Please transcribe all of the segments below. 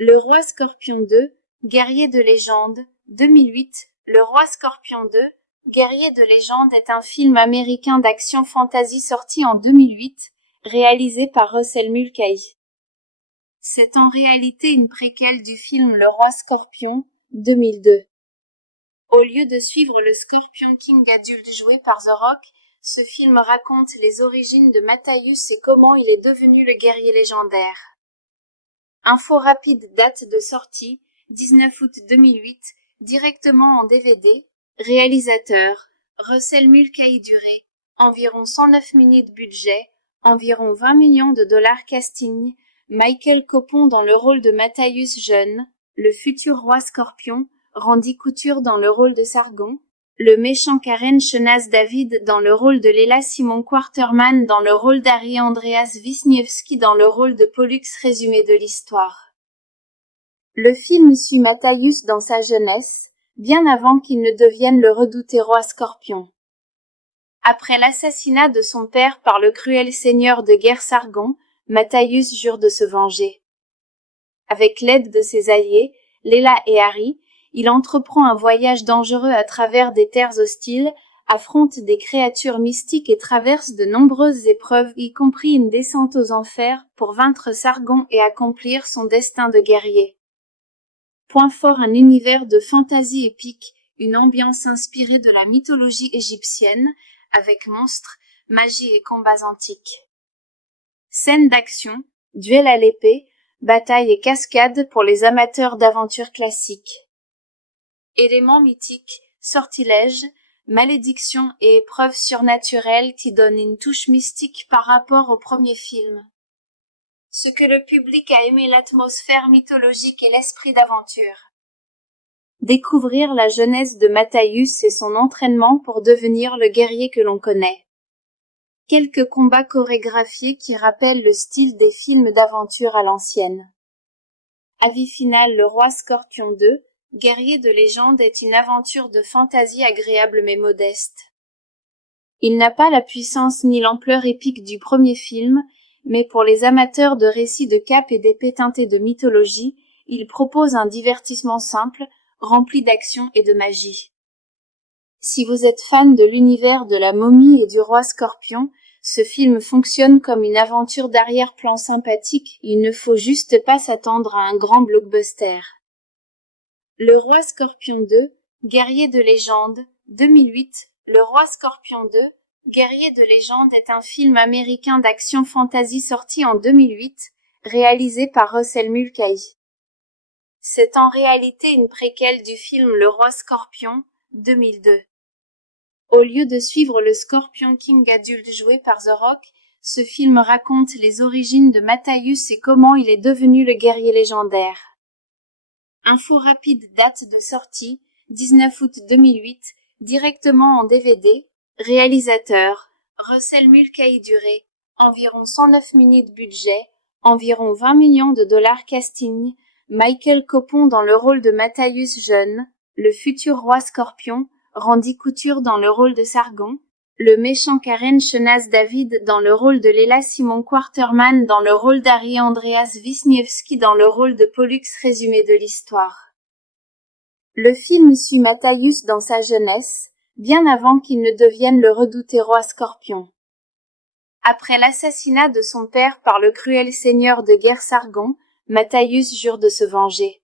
Le Roi Scorpion 2, guerrier de légende, 2008. Le Roi Scorpion 2, guerrier de légende est un film américain d'action fantasy sorti en 2008, réalisé par Russell Mulcahy. C'est en réalité une préquelle du film Le Roi Scorpion, 2002. Au lieu de suivre le Scorpion King adulte joué par The Rock, ce film raconte les origines de Matthäus et comment il est devenu le guerrier légendaire. Info rapide, date de sortie, 19 août 2008, directement en DVD, réalisateur, Russell Mulcahy. Durée, environ 109 minutes. Budget, environ 20 millions de dollars. Casting, Michael Copon dans le rôle de Matthäus jeune, le futur roi Scorpion, Randy Couture dans le rôle de Sargon, le méchant Karen Chenas David dans le rôle de Léla Simon Quarterman dans le rôle d'Harry Andreas Wisniewski dans le rôle de Pollux. Résumé de l'histoire. Le film suit Matthäus dans sa jeunesse, bien avant qu'il ne devienne le redouté roi Scorpion. Après l'assassinat de son père par le cruel seigneur de guerre Sargon, Matthäus jure de se venger. Avec l'aide de ses alliés, Léla et Harry, il entreprend un voyage dangereux à travers des terres hostiles, affronte des créatures mystiques et traverse de nombreuses épreuves, y compris une descente aux enfers, pour vaincre Sargon et accomplir son destin de guerrier. Point fort, un univers de fantasy épique, une ambiance inspirée de la mythologie égyptienne, avec monstres, magie et combats antiques. Scènes d'action, duel à l'épée, bataille et cascades pour les amateurs d'aventures classiques. Éléments mythiques, sortilèges, malédictions et épreuves surnaturelles qui donnent une touche mystique par rapport au premier film. Ce que le public a aimé, l'atmosphère mythologique et l'esprit d'aventure. Découvrir la jeunesse de Matthäus et son entraînement pour devenir le guerrier que l'on connaît. Quelques combats chorégraphiés qui rappellent le style des films d'aventure à l'ancienne. Avis final. Le Roi Scorpion 2, guerrier de légende est une aventure de fantasy agréable mais modeste. Il n'a pas la puissance ni l'ampleur épique du premier film, mais pour les amateurs de récits de cap et d'épées teintés de mythologie, il propose un divertissement simple, rempli d'action et de magie. Si vous êtes fan de l'univers de la momie et du roi Scorpion, ce film fonctionne comme une aventure d'arrière-plan sympathique, il ne faut juste pas s'attendre à un grand blockbuster. Le Roi Scorpion 2, guerrier de légende, 2008. Le Roi Scorpion 2, guerrier de légende est un film américain d'action fantasy sorti en 2008, réalisé par Russell Mulcahy. C'est en réalité une préquelle du film Le Roi Scorpion, 2002. Au lieu de suivre le Scorpion King adulte joué par The Rock, ce film raconte les origines de Matthäus et comment il est devenu le guerrier légendaire. Info rapide, date de sortie, 19 août 2008, directement en DVD, réalisateur, Russell Mulcahy. Durée, environ 109 minutes. Budget, environ 20 millions de dollars. Casting, Michael Copon dans le rôle de Matthäus jeune, le futur roi Scorpion, Randy Couture dans le rôle de Sargon, le méchant Karen Chenas David dans le rôle de Léla Simon Quarterman dans le rôle d'Harry Andreas Wisniewski dans le rôle de Pollux. Résumé de l'histoire. Le film suit Matthäus dans sa jeunesse, bien avant qu'il ne devienne le redouté roi Scorpion. Après l'assassinat de son père par le cruel seigneur de guerre Sargon, Matthäus jure de se venger.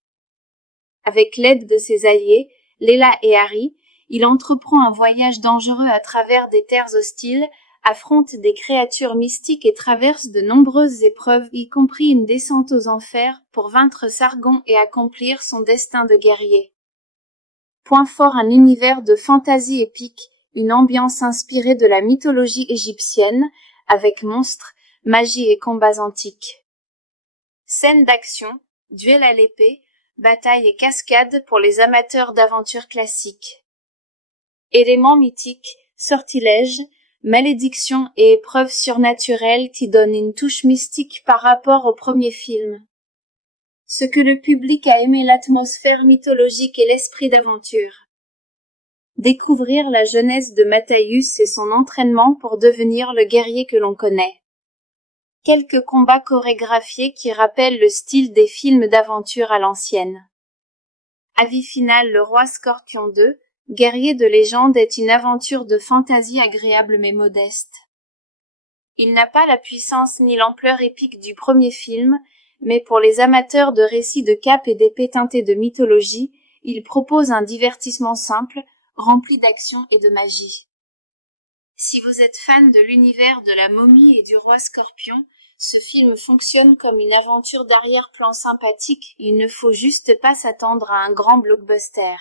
Avec l'aide de ses alliés, Léla et Harry, il entreprend un voyage dangereux à travers des terres hostiles, affronte des créatures mystiques et traverse de nombreuses épreuves, y compris une descente aux enfers, pour vaincre Sargon et accomplir son destin de guerrier. Point fort, un univers de fantasy épique, une ambiance inspirée de la mythologie égyptienne, avec monstres, magie et combats antiques. Scènes d'action, duel à l'épée, bataille et cascades pour les amateurs d'aventures classiques. Éléments mythiques, sortilèges, malédictions et épreuves surnaturelles qui donnent une touche mystique par rapport au premier film. Ce que le public a aimé, l'atmosphère mythologique et l'esprit d'aventure. Découvrir la jeunesse de Matthäus et son entraînement pour devenir le guerrier que l'on connaît. Quelques combats chorégraphiés qui rappellent le style des films d'aventure à l'ancienne. Avis final. Le Roi Scorpion 2, Guerrier de légende est une aventure de fantasy agréable mais modeste. Il n'a pas la puissance ni l'ampleur épique du premier film, mais pour les amateurs de récits de cap et d'épées teintés de mythologie, il propose un divertissement simple, rempli d'action et de magie. Si vous êtes fan de l'univers de la momie et du roi Scorpion, ce film fonctionne comme une aventure d'arrière-plan sympathique, il ne faut juste pas s'attendre à un grand blockbuster.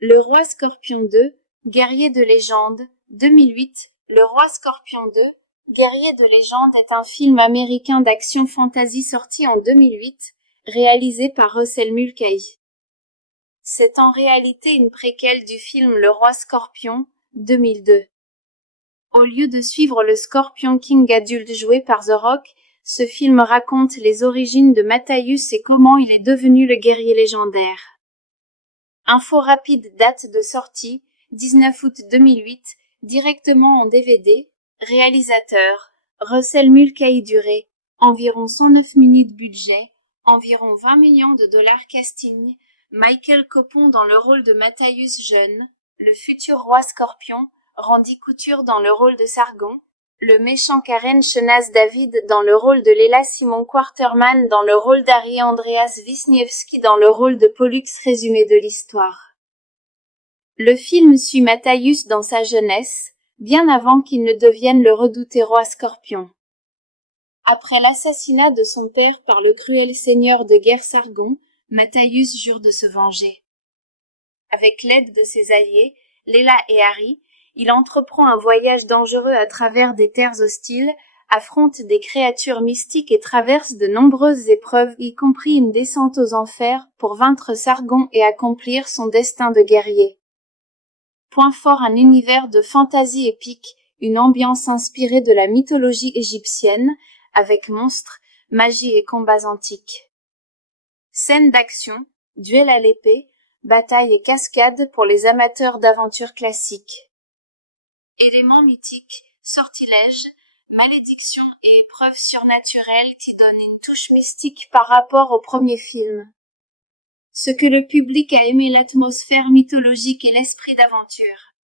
Le Roi Scorpion 2, Guerrier de légende, 2008. Le Roi Scorpion 2, Guerrier de légende est un film américain d'action fantasy sorti en 2008, réalisé par Russell Mulcahy. C'est en réalité une préquelle du film Le Roi Scorpion, 2002. Au lieu de suivre le Scorpion King adulte joué par The Rock, ce film raconte les origines de Matthäus et comment il est devenu le guerrier légendaire. Info rapide. Date de sortie, 19 août 2008, directement en DVD. Réalisateur, Russell Mulcahy. Durée, environ 109 minutes. Budget, environ 20 millions de dollars. Casting, Michael Copon dans le rôle de Matthäus jeune, le futur roi Scorpion, Randy Couture dans le rôle de Sargon, le méchant Karen Chenas David dans le rôle de Léla Simon Quarterman dans le rôle d'Harry Andreas Wisniewski dans le rôle de Pollux. Résumé de l'histoire. Le film suit Matthäus dans sa jeunesse, bien avant qu'il ne devienne le redouté roi Scorpion. Après l'assassinat de son père par le cruel seigneur de guerre Sargon, Matthäus jure de se venger. Avec l'aide de ses alliés, Léla et Harry, il entreprend un voyage dangereux à travers des terres hostiles, affronte des créatures mystiques et traverse de nombreuses épreuves, y compris une descente aux enfers, pour vaincre Sargon et accomplir son destin de guerrier. Point fort. Un univers de fantasy épique, une ambiance inspirée de la mythologie égyptienne, avec monstres, magie et combats antiques. Scènes d'action, duels à l'épée, batailles et cascades pour les amateurs d'aventures classiques. Éléments mythiques, sortilèges, malédictions et épreuves surnaturelles qui donnent une touche mystique par rapport au premier film. Ce que le public a aimé, l'atmosphère mythologique et l'esprit d'aventure.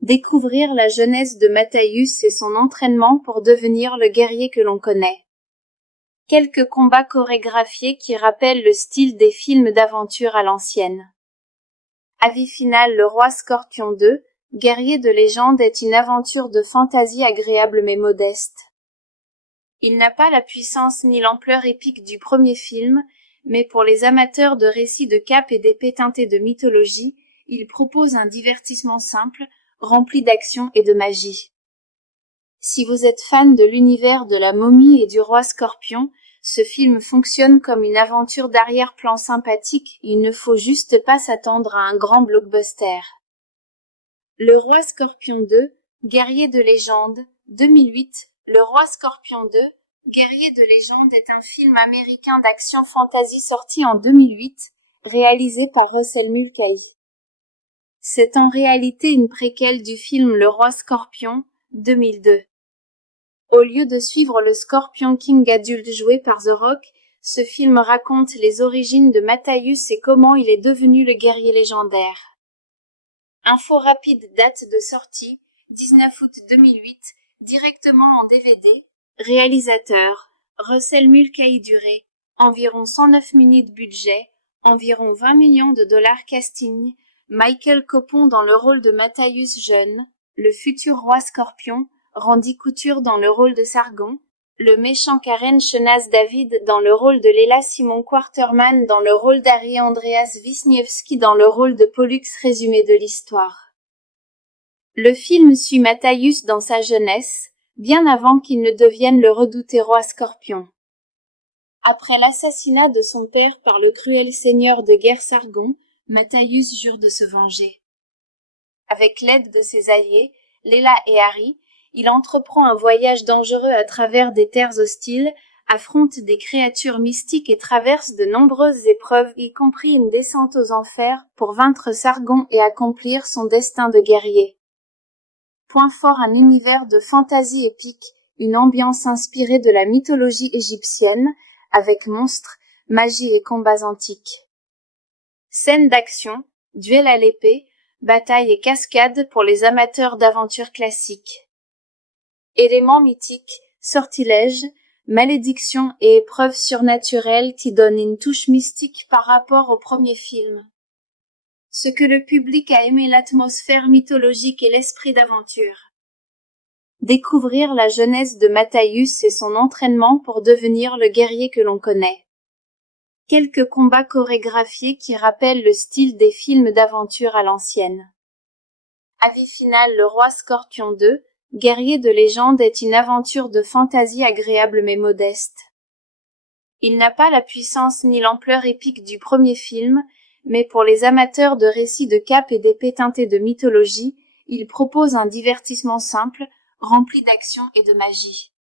Découvrir la jeunesse de Matthäus et son entraînement pour devenir le guerrier que l'on connaît. Quelques combats chorégraphiés qui rappellent le style des films d'aventure à l'ancienne. Avis final. Le Roi Scorpion 2, Guerrier de légende est une aventure de fantasy agréable mais modeste. Il n'a pas la puissance ni l'ampleur épique du premier film, mais pour les amateurs de récits de cap et d'épées teintés de mythologie, il propose un divertissement simple, rempli d'action et de magie. Si vous êtes fan de l'univers de la momie et du roi Scorpion, ce film fonctionne comme une aventure d'arrière-plan sympathique, il ne faut juste pas s'attendre à un grand blockbuster. Le Roi Scorpion 2, Guerrier de légende, 2008. Le Roi Scorpion 2, Guerrier de légende est un film américain d'action fantasy sorti en 2008, réalisé par Russell Mulcahy. C'est en réalité une préquelle du film Le Roi Scorpion, 2002. Au lieu de suivre le Scorpion King adulte joué par The Rock, ce film raconte les origines de Matthäus et comment il est devenu le guerrier légendaire. Info rapide. Date de sortie, 19 août 2008, directement en DVD. Réalisateur, Russell Mulcahy. Durée, environ 109 minutes. Budget, environ 20 millions de dollars. Casting, Michael Copon dans le rôle de Matthäus jeune, le futur roi Scorpion, Randy Couture dans le rôle de Sargon, le méchant Karen Chenas David dans le rôle de Léla Simon Quarterman dans le rôle d'Harry Andreas Wisniewski dans le rôle de Pollux. Résumé de l'histoire. Le film suit Matthäus dans sa jeunesse, bien avant qu'il ne devienne le redouté roi Scorpion. Après l'assassinat de son père par le cruel seigneur de guerre Sargon, Matthäus jure de se venger. Avec l'aide de ses alliés, Léla et Harry, il entreprend un voyage dangereux à travers des terres hostiles, affronte des créatures mystiques et traverse de nombreuses épreuves, y compris une descente aux enfers, pour vaincre Sargon et accomplir son destin de guerrier. Point fort. Un univers de fantasy épique, une ambiance inspirée de la mythologie égyptienne, avec monstres, magie et combats antiques. Scènes d'action, duels à l'épée, batailles et cascades pour les amateurs d'aventures classiques. Éléments mythiques, sortilèges, malédictions et épreuves surnaturelles qui donnent une touche mystique par rapport au premier film. Ce que le public a aimé, l'atmosphère mythologique et l'esprit d'aventure. Découvrir la jeunesse de Matthäus et son entraînement pour devenir le guerrier que l'on connaît. Quelques combats chorégraphiés qui rappellent le style des films d'aventure à l'ancienne. Avis final: Le Roi Scorpion 2, guerrier de légende, est une aventure de fantasy agréable mais modeste. Il n'a pas la puissance ni l'ampleur épique du premier film, mais pour les amateurs de récits de cap et d'épées teintés de mythologie, il propose un divertissement simple, rempli d'action et de magie.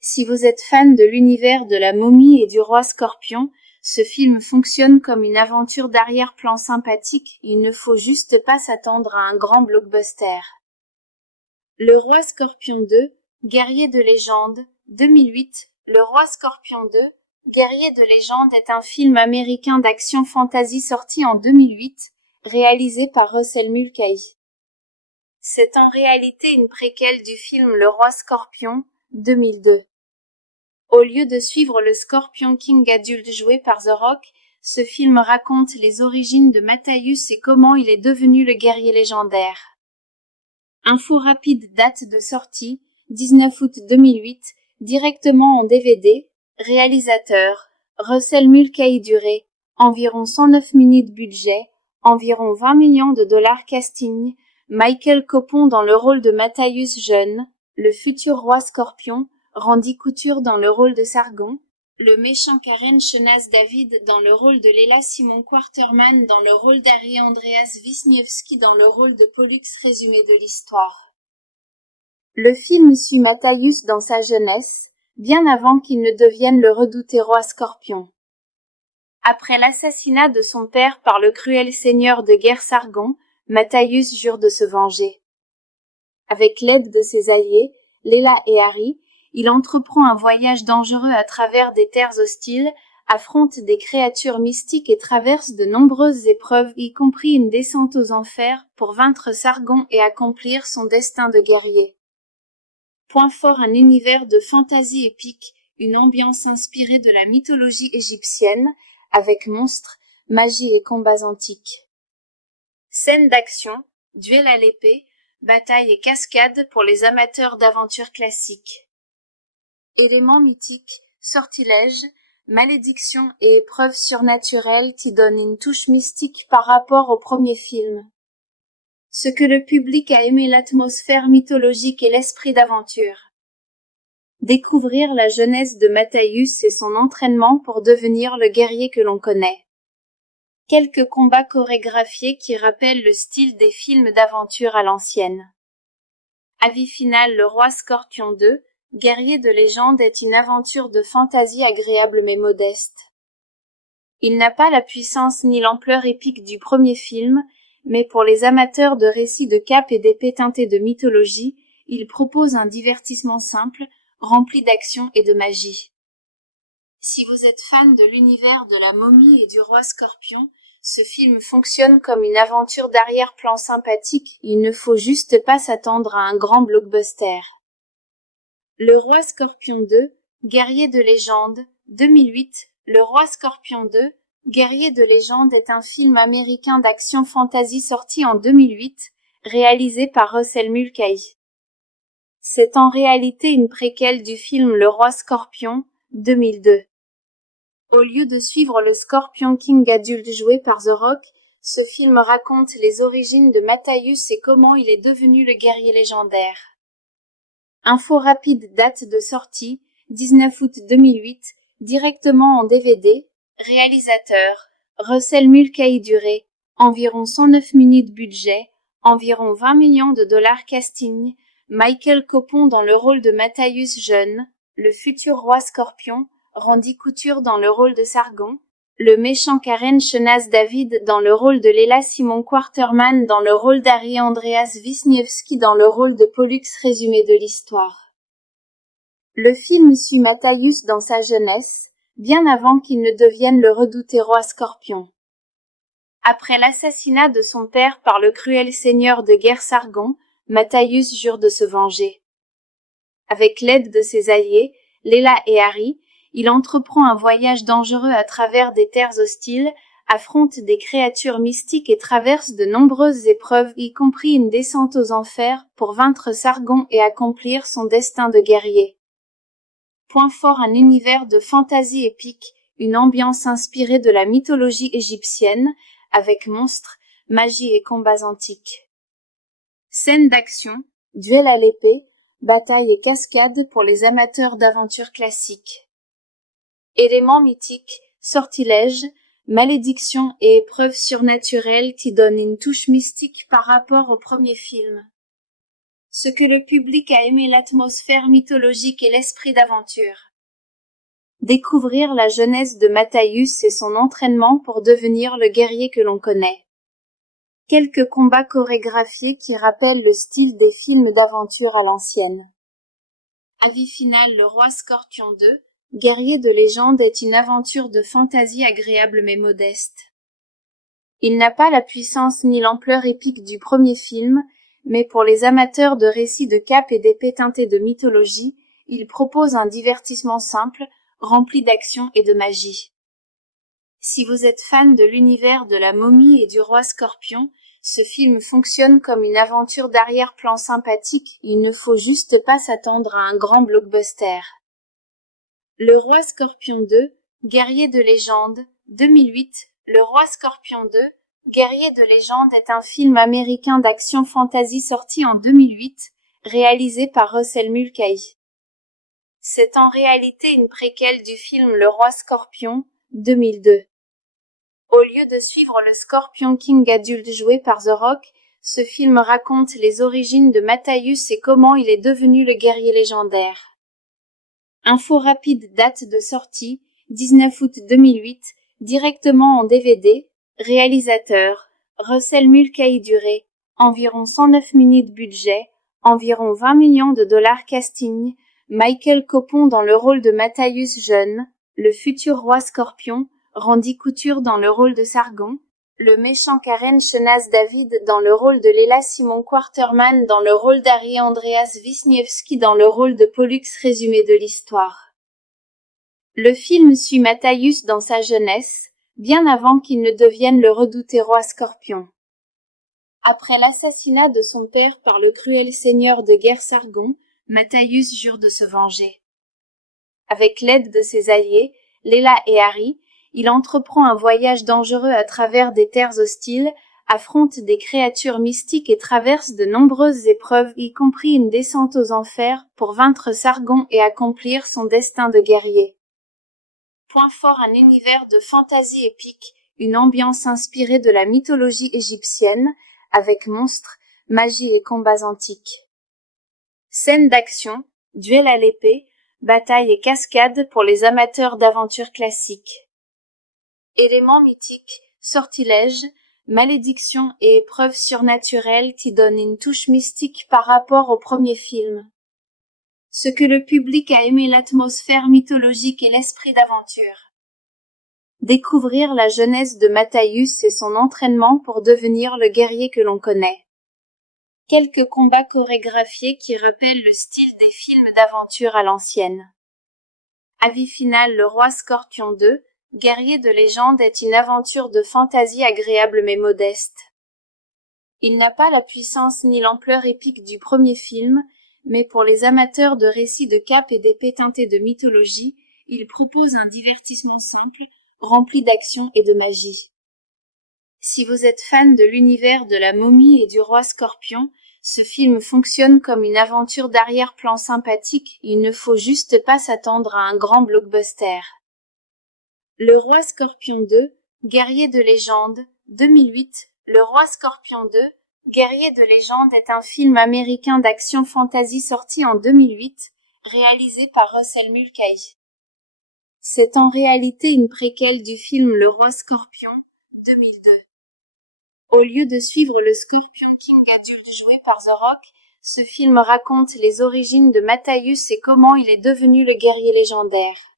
Si vous êtes fan de l'univers de la momie et du roi scorpion, ce film fonctionne comme une aventure d'arrière-plan sympathique, il ne faut juste pas s'attendre à un grand blockbuster. Le Roi Scorpion 2, guerrier de légende, 2008. Le Roi Scorpion 2, guerrier de légende est un film américain d'action fantasy sorti en 2008, réalisé par Russell Mulcahy. C'est en réalité une préquelle du film Le Roi Scorpion, 2002. Au lieu de suivre le Scorpion King adulte joué par The Rock, ce film raconte les origines de Matthäus et comment il est devenu le guerrier légendaire. Info rapide: date de sortie, 19 août 2008, directement en DVD, réalisateur, Russell Mulcahy. Durée, environ 109 minutes. Budget, environ 20 millions de dollars. Casting, Michael Copon dans le rôle de Matthäus jeune, le futur roi Scorpion, Randy Couture dans le rôle de Sargon, le méchant Karen Chenas David dans le rôle de Léla, Simon Quarterman dans le rôle d'Harry, Andreas Wisniewski dans le rôle de Pollux. Résumé de l'histoire. Le film suit Matthäus dans sa jeunesse, bien avant qu'il ne devienne le redouté roi Scorpion. Après l'assassinat de son père par le cruel seigneur de guerre Sargon, Matthäus jure de se venger. Avec l'aide de ses alliés, Léla et Harry, il entreprend un voyage dangereux à travers des terres hostiles, affronte des créatures mystiques et traverse de nombreuses épreuves, y compris une descente aux enfers, pour vaincre Sargon et accomplir son destin de guerrier. Point fort: un univers de fantasy épique, une ambiance inspirée de la mythologie égyptienne, avec monstres, magie et combats antiques. Scènes d'action, duels à l'épée, batailles et cascades pour les amateurs d'aventures classiques. Éléments mythiques, sortilèges, malédictions et épreuves surnaturelles qui donnent une touche mystique par rapport au premier film. Ce que le public a aimé, l'atmosphère mythologique et l'esprit d'aventure. Découvrir la jeunesse de Matthäus et son entraînement pour devenir le guerrier que l'on connaît. Quelques combats chorégraphiés qui rappellent le style des films d'aventure à l'ancienne. Avis final: Le Roi Scorpion 2, guerrier de légende, est une aventure de fantasy agréable mais modeste. Il n'a pas la puissance ni l'ampleur épique du premier film, mais pour les amateurs de récits de cap et d'épées teintés de mythologie, il propose un divertissement simple, rempli d'action et de magie. Si vous êtes fan de l'univers de la momie et du roi Scorpion, ce film fonctionne comme une aventure d'arrière-plan sympathique, il ne faut juste pas s'attendre à un grand blockbuster. Le Roi Scorpion 2, guerrier de légende, 2008. Le Roi Scorpion 2, guerrier de légende est un film américain d'action fantasy sorti en 2008, réalisé par Russell Mulcahy. C'est en réalité une préquelle du film Le Roi Scorpion, 2002. Au lieu de suivre le Scorpion King adulte joué par The Rock, ce film raconte les origines de Matthäus et comment il est devenu le guerrier légendaire. Info rapide: date de sortie, 19 août 2008, directement en DVD, réalisateur, Russell Mulcahy. Durée, environ 109 minutes. Budget, environ 20 millions de dollars. Casting, Michael Copon dans le rôle de Matthäus jeune, le futur roi Scorpion, Randy Couture dans le rôle de Sargon, le méchant Karen Chenas David dans le rôle de Léla, Simon Quarterman dans le rôle d'Harry, Andreas Wisniewski dans le rôle de Pollux. Résumé de l'histoire. Le film suit Matthäus dans sa jeunesse, bien avant qu'il ne devienne le redouté roi Scorpion. Après l'assassinat de son père par le cruel seigneur de guerre Sargon, Matthäus jure de se venger. Avec l'aide de ses alliés, Leela et Harry, il entreprend un voyage dangereux à travers des terres hostiles, affronte des créatures mystiques et traverse de nombreuses épreuves, y compris une descente aux enfers, pour vaincre Sargon et accomplir son destin de guerrier. Point fort, un univers de fantasy épique, une ambiance inspirée de la mythologie égyptienne, avec monstres, magie et combats antiques. Scènes d'action, duel à l'épée, bataille et cascades pour les amateurs d'aventures classiques. Éléments mythiques, sortilèges, malédictions et épreuves surnaturelles qui donnent une touche mystique par rapport au premier film. Ce que le public a aimé, l'atmosphère mythologique et l'esprit d'aventure. Découvrir la jeunesse de Matthäus et son entraînement pour devenir le guerrier que l'on connaît. Quelques combats chorégraphiés qui rappellent le style des films d'aventure à l'ancienne. Avis final, Le Roi Scorpion 2, Guerrier de légende est une aventure de fantasy agréable mais modeste. Il n'a pas la puissance ni l'ampleur épique du premier film, mais pour les amateurs de récits de cap et d'épées teintés de mythologie, il propose un divertissement simple, rempli d'action et de magie. Si vous êtes fan de l'univers de la momie et du roi Scorpion, ce film fonctionne comme une aventure d'arrière-plan sympathique, il ne faut juste pas s'attendre à un grand blockbuster. Le Roi Scorpion 2, Guerrier de légende, 2008. Le Roi Scorpion 2, Guerrier de légende est un film américain d'action fantasy sorti en 2008, réalisé par Russell Mulcahy. C'est en réalité une préquelle du film Le Roi Scorpion, 2002. Au lieu de suivre le Scorpion King adulte joué par The Rock, ce film raconte les origines de Matthäus et comment il est devenu le guerrier légendaire. Info rapide, date de sortie, 19 août 2008, directement en DVD, réalisateur, Russell Mulcahy, durée, environ 109 minutes, budget, environ 20 millions de dollars, casting, Michael Copon dans le rôle de Matthäus jeune, le futur roi Scorpion, Randy Couture dans le rôle de Sargon, le méchant Karen Chenas David dans le rôle de Leela, Simon Quarterman dans le rôle d'Harry, Andreas Wisniewski dans le rôle de Pollux. Résumé de l'histoire. Le film suit Matthäus dans sa jeunesse, bien avant qu'il ne devienne le redouté roi Scorpion. Après l'assassinat de son père par le cruel seigneur de guerre Sargon, Matthäus jure de se venger. Avec l'aide de ses alliés, Leela et Harry, il entreprend un voyage dangereux à travers des terres hostiles, affronte des créatures mystiques et traverse de nombreuses épreuves, y compris une descente aux enfers, pour vaincre Sargon et accomplir son destin de guerrier. Point fort, un univers de fantasy épique, une ambiance inspirée de la mythologie égyptienne, avec monstres, magie et combats antiques. Scènes d'action, duel à l'épée, bataille et cascades pour les amateurs d'aventures classiques. Éléments mythiques, sortilèges, malédictions et épreuves surnaturelles qui donnent une touche mystique par rapport au premier film. Ce que le public a aimé, l'atmosphère mythologique et l'esprit d'aventure. Découvrir la jeunesse de Matthäus et son entraînement pour devenir le guerrier que l'on connaît. Quelques combats chorégraphiés qui rappellent le style des films d'aventure à l'ancienne. Avis final, Le Roi Scorpion 2, Guerrier de légende est une aventure de fantasy agréable mais modeste. Il n'a pas la puissance ni l'ampleur épique du premier film, mais pour les amateurs de récits de cap et d'épées teintées de mythologie, il propose un divertissement simple, rempli d'action et de magie. Si vous êtes fan de l'univers de la momie et du roi Scorpion, ce film fonctionne comme une aventure d'arrière-plan sympathique, il ne faut juste pas s'attendre à un grand blockbuster. Le Roi Scorpion 2, Guerrier de légende, 2008. Le Roi Scorpion 2, Guerrier de légende est un film américain d'action fantasy sorti en 2008, réalisé par Russell Mulcahy. C'est en réalité une préquelle du film Le Roi Scorpion, 2002. Au lieu de suivre le Scorpion King adulte joué par The Rock, Ce film raconte les origines de Matthäus et comment il est devenu le guerrier légendaire.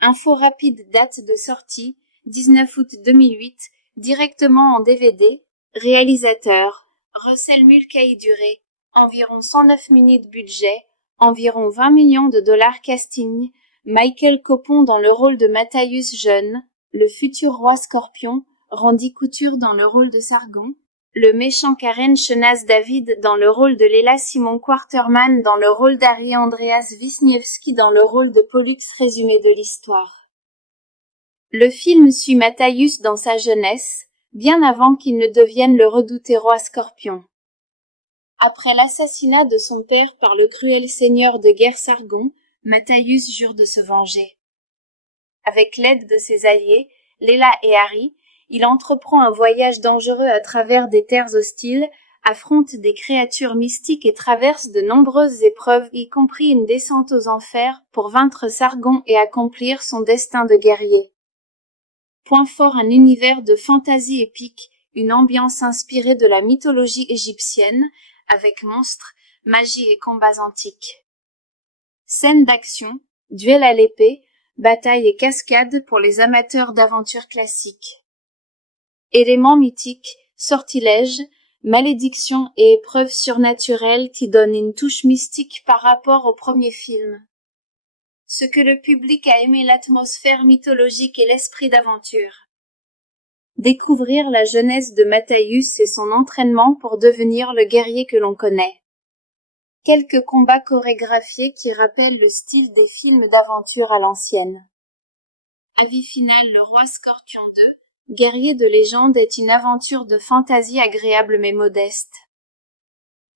Info rapide, date de sortie, 19 août 2008, directement en DVD, réalisateur, Russell Mulcahy, durée, environ 109 minutes, budget, environ 20 millions de dollars, casting, Michael Copon dans le rôle de Matthäus jeune, le futur roi Scorpion, Randy Couture dans le rôle de Sargon, le méchant Karen Chenas David dans le rôle de Léla Simon Quarterman dans le rôle d'Harry Andreas Wisniewski dans le rôle de Pollux. Résumé de l'histoire. Le film suit Matthäus dans sa jeunesse, bien avant qu'il ne devienne le redouté roi Scorpion. Après l'assassinat de son père par le cruel seigneur de guerre Sargon, Matthäus jure de se venger. Avec l'aide de ses alliés, Léla et Harry, il entreprend un voyage dangereux à travers des terres hostiles, affronte des créatures mystiques et traverse de nombreuses épreuves, y compris une descente aux enfers, pour vaincre Sargon et accomplir son destin de guerrier. Point fort, un univers de fantasy épique, une ambiance inspirée de la mythologie égyptienne, avec monstres, magie et combats antiques. Scènes d'action, duel à l'épée, batailles et cascades pour les amateurs d'aventures classiques. Éléments mythiques, sortilèges, malédictions et épreuves surnaturelles qui donnent une touche mystique par rapport au premier film. Ce que le public a aimé, l'atmosphère mythologique et l'esprit d'aventure. Découvrir la jeunesse de Matthäus et son entraînement pour devenir le guerrier que l'on connaît. Quelques combats chorégraphiés qui rappellent le style des films d'aventure à l'ancienne. Avis final, le roi Scorpion 2, guerrier de légende, est une aventure de fantasy agréable mais modeste.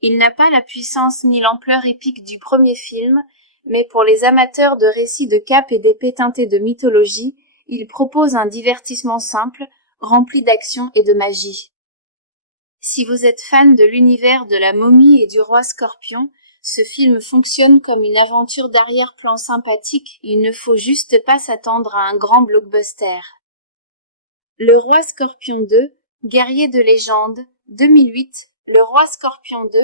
Il n'a pas la puissance ni l'ampleur épique du premier film, mais pour les amateurs de récits de cap et d'épées teintés de mythologie, il propose un divertissement simple, rempli d'action et de magie. Si vous êtes fan de l'univers de la momie et du roi Scorpion, ce film fonctionne comme une aventure d'arrière-plan sympathique, il ne faut juste pas s'attendre à un grand blockbuster. Le roi Scorpion 2, guerrier de légende, 2008. Le roi Scorpion 2,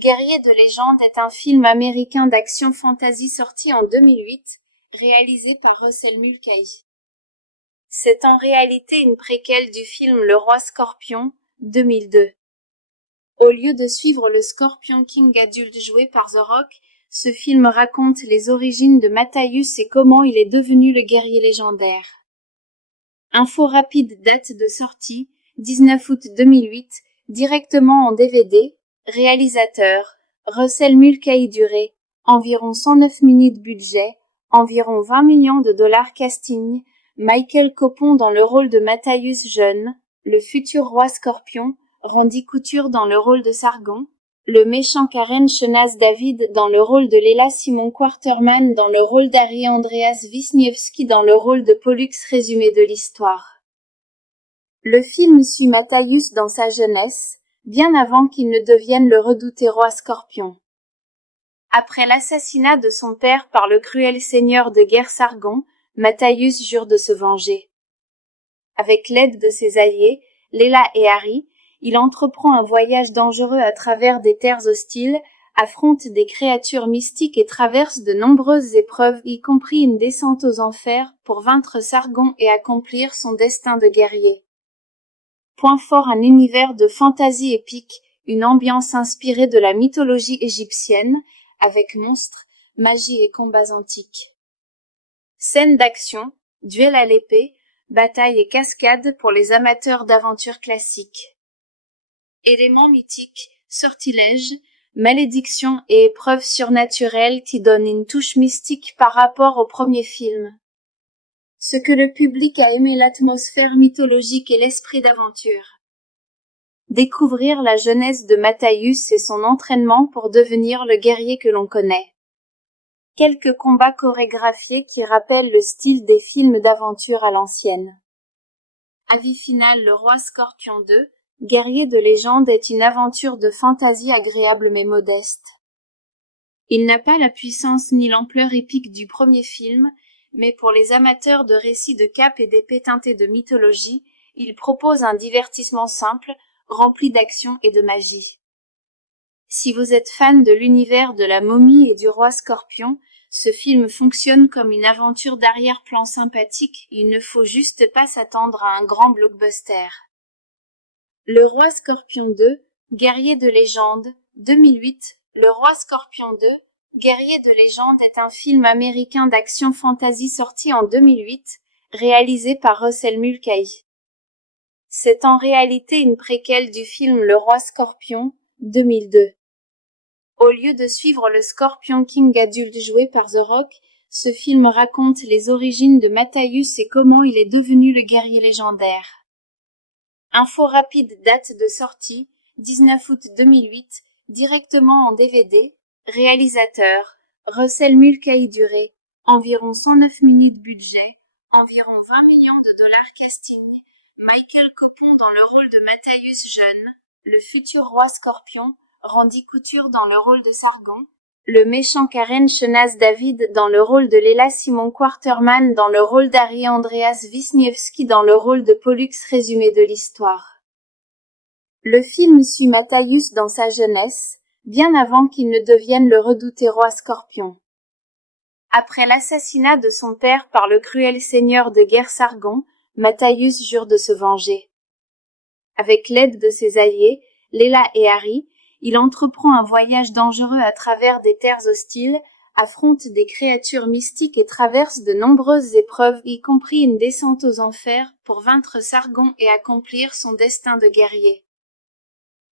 guerrier de légende est un film américain d'action fantasy sorti en 2008, réalisé par Russell Mulcahy. C'est en réalité une préquelle du film Le Roi Scorpion, 2002. Au lieu de suivre le Scorpion King adulte joué par The Rock, ce film raconte les origines de Matthäus et comment il est devenu le guerrier légendaire. Info rapide, date de sortie, 19 août 2008, directement en DVD, réalisateur, Russell Mulcahy, durée, environ 109 minutes, budget, environ 20 millions de dollars, casting, Michael Copon dans le rôle de Matthäus jeune, le futur roi Scorpion, Randy Couture dans le rôle de Sargon, le méchant Karen Chenas David dans le rôle de Léla Simon Quarterman dans le rôle d'Harry Andreas Wisniewski dans le rôle de Pollux. Résumé de l'histoire. Le film suit Matthäus dans sa jeunesse, bien avant qu'il ne devienne le redouté roi Scorpion. Après l'assassinat de son père par le cruel seigneur de guerre Sargon, Matthäus jure de se venger. Avec l'aide de ses alliés, Léla et Harry, il entreprend un voyage dangereux à travers des terres hostiles, affronte des créatures mystiques et traverse de nombreuses épreuves, y compris une descente aux enfers, pour vaincre Sargon et accomplir son destin de guerrier. Point fort, un univers de fantasy épique, une ambiance inspirée de la mythologie égyptienne, avec monstres, magie et combats antiques. Scènes d'action, duel à l'épée, batailles et cascades pour les amateurs d'aventures classiques. Éléments mythiques, sortilèges, malédictions et épreuves surnaturelles qui donnent une touche mystique par rapport au premier film. Ce que le public a aimé, l'atmosphère mythologique et l'esprit d'aventure. Découvrir la jeunesse de Matthäus et son entraînement pour devenir le guerrier que l'on connaît. Quelques combats chorégraphiés qui rappellent le style des films d'aventure à l'ancienne. Avis final, le roi Scorpion 2, guerrier de légende, est une aventure de fantasy agréable mais modeste. Il n'a pas la puissance ni l'ampleur épique du premier film, mais pour les amateurs de récits de cap et d'épées teintées de mythologie, il propose un divertissement simple, rempli d'action et de magie. Si vous êtes fan de l'univers de la momie et du roi scorpion, ce film fonctionne comme une aventure d'arrière-plan sympathique, il ne faut juste pas s'attendre à un grand blockbuster. Le roi scorpion 2, guerrier de légende, 2008. Le roi scorpion 2, guerrier de légende est un film américain d'action fantasy sorti en 2008, réalisé par Russell Mulcahy. C'est en réalité une préquelle du film Le Roi Scorpion, 2002. Au lieu de suivre le Scorpion King adulte joué par The Rock, ce film raconte les origines de Matthäus et comment il est devenu le guerrier légendaire. Info rapide, date de sortie, 19 août 2008, directement en DVD, réalisateur, Russell Mulcahy durée, environ 109 minutes budget, environ 20 millions de dollars casting, Michael Copon dans le rôle de Matthäus jeune, le futur roi scorpion, Randy Couture dans le rôle de Sargon, le méchant Karen Chenas David dans le rôle de Léla Simon Quarterman dans le rôle d'Harry Andreas Wisniewski dans le rôle de Pollux. Résumé de l'histoire. Le film suit Matthäus dans sa jeunesse, bien avant qu'il ne devienne le redouté roi scorpion. Après l'assassinat de son père par le cruel seigneur de guerre Sargon, Matthäus jure de se venger. Avec l'aide de ses alliés, Léla et Harry, il entreprend un voyage dangereux à travers des terres hostiles, affronte des créatures mystiques et traverse de nombreuses épreuves, y compris une descente aux enfers, pour vaincre Sargon et accomplir son destin de guerrier.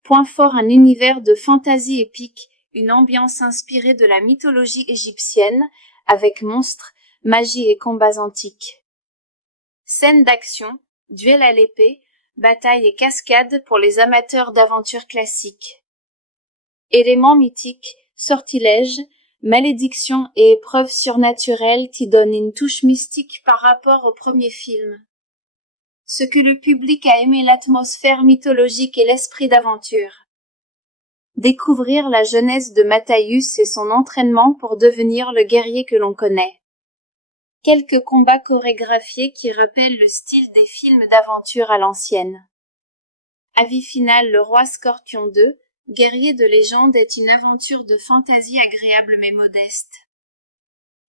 Point fort, un univers de fantasy épique, une ambiance inspirée de la mythologie égyptienne, avec monstres, magie et combats antiques. Scènes d'action, duel à l'épée, bataille et cascades pour les amateurs d'aventures classiques. Éléments mythiques, sortilèges, malédictions et épreuves surnaturelles qui donnent une touche mystique par rapport au premier film. Ce que le public a aimé, l'atmosphère mythologique et l'esprit d'aventure. Découvrir la jeunesse de Matthäus et son entraînement pour devenir le guerrier que l'on connaît. Quelques combats chorégraphiés qui rappellent le style des films d'aventure à l'ancienne. Avis final, Le Roi Scorpion 2, guerrier de légende est une aventure de fantasy agréable mais modeste.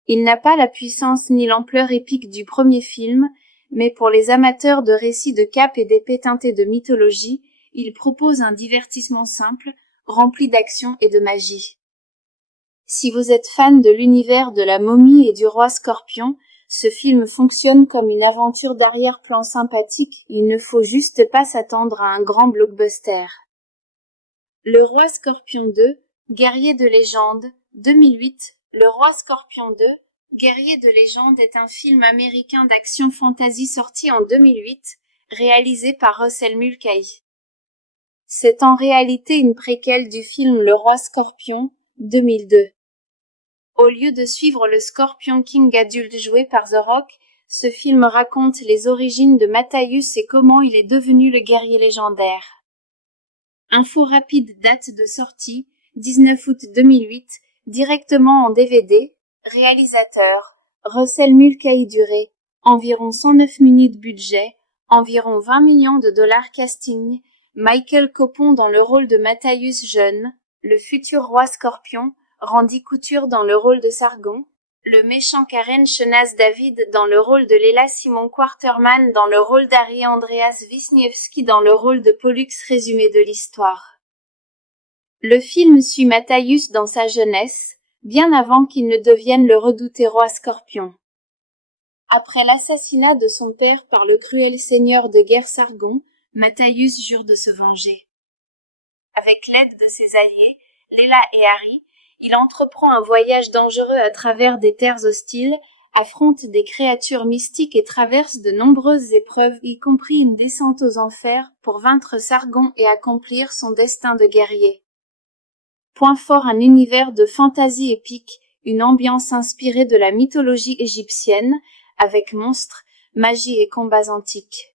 Il n'a pas la puissance ni l'ampleur épique du premier film, mais pour les amateurs de récits de cap et d'épées teintées de mythologie, il propose un divertissement simple, rempli d'action et de magie. Si vous êtes fan de l'univers de la momie et du roi scorpion, ce film fonctionne comme une aventure d'arrière-plan sympathique, il ne faut juste pas s'attendre à un grand blockbuster. Le Roi Scorpion 2, guerrier de légende, 2008. Le Roi Scorpion 2, guerrier de légende est un film américain d'action fantasy sorti en 2008, réalisé par Russell Mulcahy. C'est en réalité une préquelle du film Le Roi Scorpion, 2002. Au lieu de suivre le Scorpion King adulte joué par The Rock, ce film raconte les origines de Matthäus et comment il est devenu le guerrier légendaire. Info rapide, date de sortie, 19 août 2008, directement en DVD, réalisateur, Russell Mulcahy durée, environ 109 minutes budget, environ 20 millions de dollars casting, Michael Copon dans le rôle de Matthäus jeune, le futur roi scorpion, Randy Couture dans le rôle de Sargon, le méchant Karen Chenas David dans le rôle de Léla Simon Quarterman dans le rôle d'Harry Andreas Wisniewski dans le rôle de Pollux. Résumé de l'histoire. Le film suit Matthäus dans sa jeunesse, bien avant qu'il ne devienne le redouté roi scorpion. Après l'assassinat de son père par le cruel seigneur de guerre Sargon, Matthäus jure de se venger. Avec l'aide de ses alliés, Léla et Harry, il entreprend un voyage dangereux à travers des terres hostiles, affronte des créatures mystiques et traverse de nombreuses épreuves, y compris une descente aux enfers, pour vaincre Sargon et accomplir son destin de guerrier. Point fort, un univers de fantasy épique, une ambiance inspirée de la mythologie égyptienne, avec monstres, magie et combats antiques.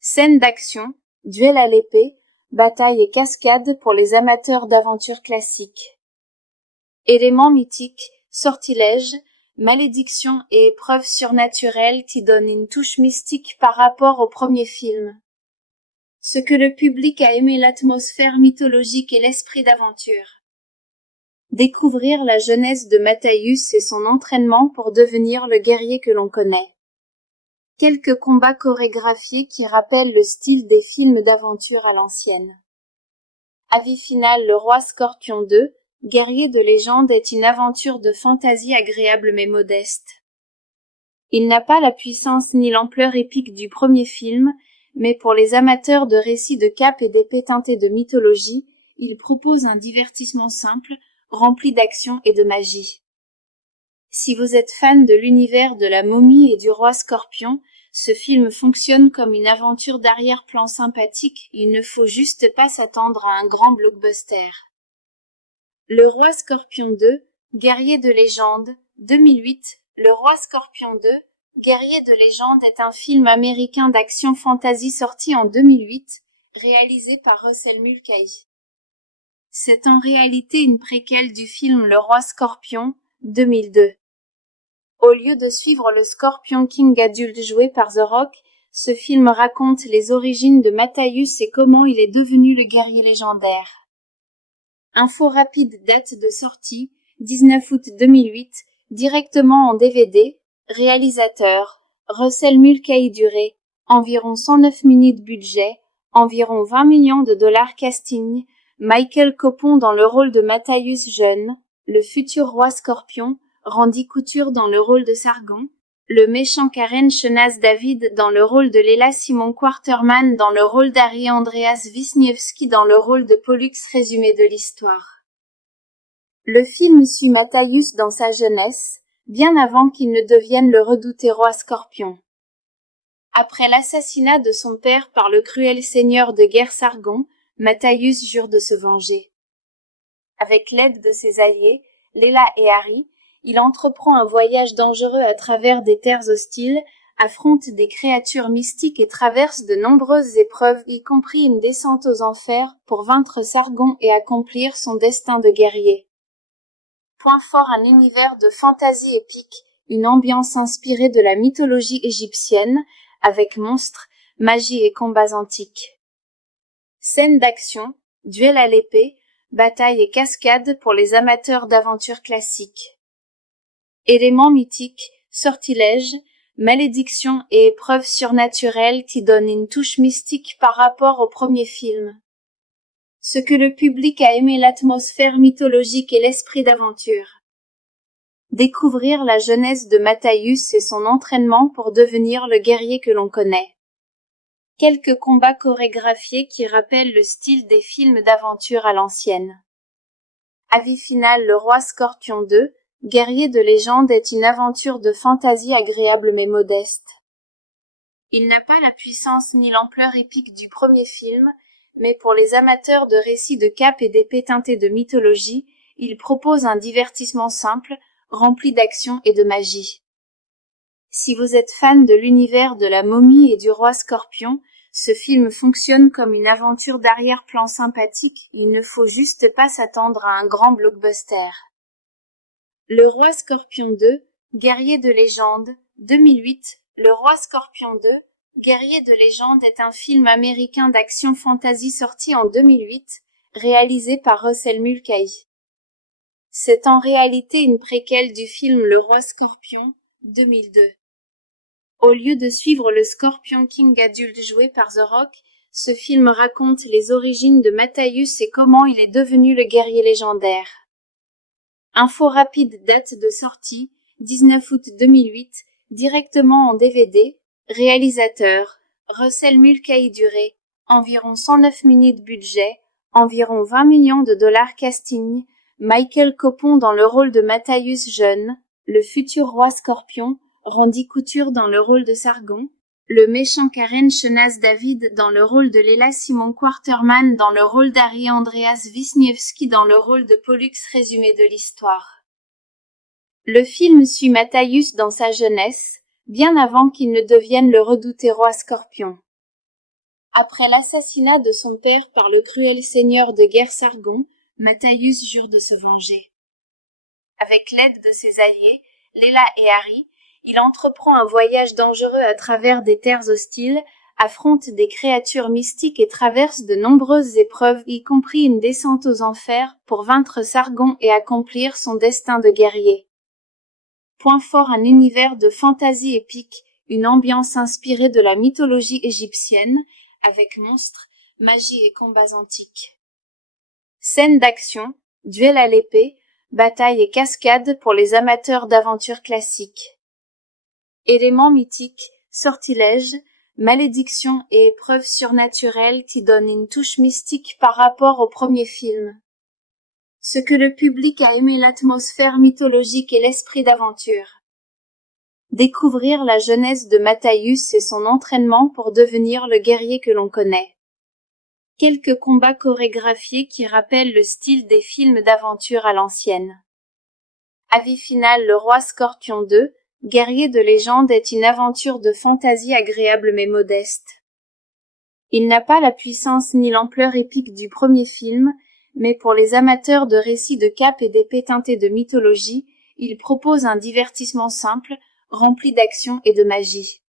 Scènes d'action, duel à l'épée, bataille et cascades pour les amateurs d'aventures classiques. Éléments mythiques, sortilèges, malédictions et épreuves surnaturelles qui donnent une touche mystique par rapport au premier film. Ce que le public a aimé, l'atmosphère mythologique et l'esprit d'aventure. Découvrir la jeunesse de Matthäus et son entraînement pour devenir le guerrier que l'on connaît. Quelques combats chorégraphiés qui rappellent le style des films d'aventure à l'ancienne. Avis final: Le Roi Scorpion 2, guerrier de légende, est une aventure de fantasy agréable mais modeste. Il n'a pas la puissance ni l'ampleur épique du premier film, mais pour les amateurs de récits de cap et d'épées teintés de mythologie, il propose un divertissement simple, rempli d'action et de magie. Si vous êtes fan de l'univers de la momie et du roi Scorpion, ce film fonctionne comme une aventure d'arrière-plan sympathique, il ne faut juste pas s'attendre à un grand blockbuster. Le Roi Scorpion 2, guerrier de légende, 2008. Le Roi Scorpion 2, guerrier de légende est un film américain d'action fantasy sorti en 2008, réalisé par Russell Mulcahy. C'est en réalité une préquelle du film Le Roi Scorpion, 2002. Au lieu de suivre le Scorpion King adulte joué par The Rock, ce film raconte les origines de Matthäus et comment il est devenu le guerrier légendaire. Info rapide: date de sortie, 19 août 2008, directement en DVD, réalisateur, Russell Mulcahy, durée, environ 109 minutes, budget, environ 20 millions de dollars, casting, Michael Copon dans le rôle de Matthäus jeune, le futur roi Scorpion, Randy Couture dans le rôle de Sargon, le méchant Karen Chenas David dans le rôle de Léla, Simon Quarterman dans le rôle d'Harry, Andreas Wisniewski dans le rôle de Pollux. Résumé de l'histoire. Le film suit Matthäus dans sa jeunesse, bien avant qu'il ne devienne le redouté roi Scorpion. Après l'assassinat de son père par le cruel seigneur de guerre Sargon, Matthäus jure de se venger. Avec l'aide de ses alliés, Léla et Harry, il entreprend un voyage dangereux à travers des terres hostiles, affronte des créatures mystiques et traverse de nombreuses épreuves, y compris une descente aux enfers, pour vaincre Sargon et accomplir son destin de guerrier. Point fort: un univers de fantasy épique, une ambiance inspirée de la mythologie égyptienne, avec monstres, magie et combats antiques. Scènes d'action, duels à l'épée, batailles et cascades pour les amateurs d'aventures classiques. Éléments mythiques, sortilèges, malédictions et épreuves surnaturelles qui donnent une touche mystique par rapport au premier film. Ce que le public a aimé, l'atmosphère mythologique et l'esprit d'aventure. Découvrir la jeunesse de Matthäus et son entraînement pour devenir le guerrier que l'on connaît. Quelques combats chorégraphiés qui rappellent le style des films d'aventure à l'ancienne. Avis final: Le Roi Scorpion 2, guerrier de légende, est une aventure de fantasy agréable mais modeste. Il n'a pas la puissance ni l'ampleur épique du premier film, mais pour les amateurs de récits de cap et d'épées teintées de mythologie, il propose un divertissement simple, rempli d'action et de magie. Si vous êtes fan de l'univers de la momie et du roi Scorpion, ce film fonctionne comme une aventure d'arrière-plan sympathique, il ne faut juste pas s'attendre à un grand blockbuster. Le Roi Scorpion 2, guerrier de légende, 2008. Le Roi Scorpion 2, guerrier de légende est un film américain d'action fantasy sorti en 2008, réalisé par Russell Mulcahy. C'est en réalité une préquelle du film Le Roi Scorpion, 2002. Au lieu de suivre le Scorpion King adulte joué par The Rock, ce film raconte les origines de Matthäus et comment il est devenu le guerrier légendaire. Info rapide: date de sortie, 19 août 2008, directement en DVD, réalisateur, Russell Mulcahy, durée, environ 109 minutes, budget, environ 20 millions de dollars, casting, Michael Copon dans le rôle de Matthäus jeune, le futur roi Scorpion, Randy Couture dans le rôle de Sargon, le méchant Karen Chenas David dans le rôle de Léla, Simon Quarterman dans le rôle d'Harry, Andreas Wisniewski dans le rôle de Pollux. Résumé de l'histoire. Le film suit Matthäus dans sa jeunesse, bien avant qu'il ne devienne le redouté roi Scorpion. Après l'assassinat de son père par le cruel seigneur de guerre Sargon, Matthäus jure de se venger. Avec l'aide de ses alliés, Léla et Harry, il entreprend un voyage dangereux à travers des terres hostiles, affronte des créatures mystiques et traverse de nombreuses épreuves, y compris une descente aux enfers, pour vaincre Sargon et accomplir son destin de guerrier. Point fort, un univers de fantasy épique, une ambiance inspirée de la mythologie égyptienne, avec monstres, magie et combats antiques. Scènes d'action, duels à l'épée, batailles et cascades pour les amateurs d'aventures classiques. Éléments mythiques, sortilèges, malédictions et épreuves surnaturelles qui donnent une touche mystique par rapport au premier film. Ce que le public a aimé, l'atmosphère mythologique et l'esprit d'aventure. Découvrir la jeunesse de Matthäus et son entraînement pour devenir le guerrier que l'on connaît. Quelques combats chorégraphiés qui rappellent le style des films d'aventure à l'ancienne. Avis final: Le Roi Scorpion 2, Guerrier de légende est une aventure de fantasy agréable mais modeste. Il n'a pas la puissance ni l'ampleur épique du premier film, mais pour les amateurs de récits de cap et d'épées teintés de mythologie, il propose un divertissement simple, rempli d'action et de magie.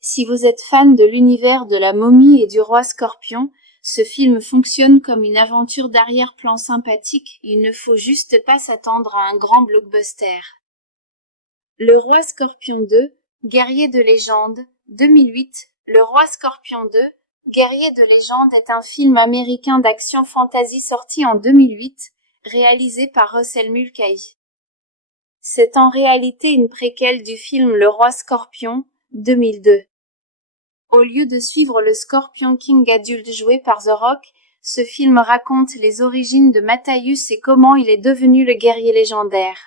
Si vous êtes fan de l'univers de la momie et du roi Scorpion, ce film fonctionne comme une aventure d'arrière-plan sympathique, il ne faut juste pas s'attendre à un grand blockbuster. Le Roi Scorpion 2, Guerrier de légende, 2008. Le Roi Scorpion 2, Guerrier de légende est un film américain d'action fantasy sorti en 2008, réalisé par Russell Mulcahy. C'est en réalité une préquelle du film Le Roi Scorpion, 2002. Au lieu de suivre le Scorpion King adulte joué par The Rock, ce film raconte les origines de Matthäus et comment il est devenu le guerrier légendaire.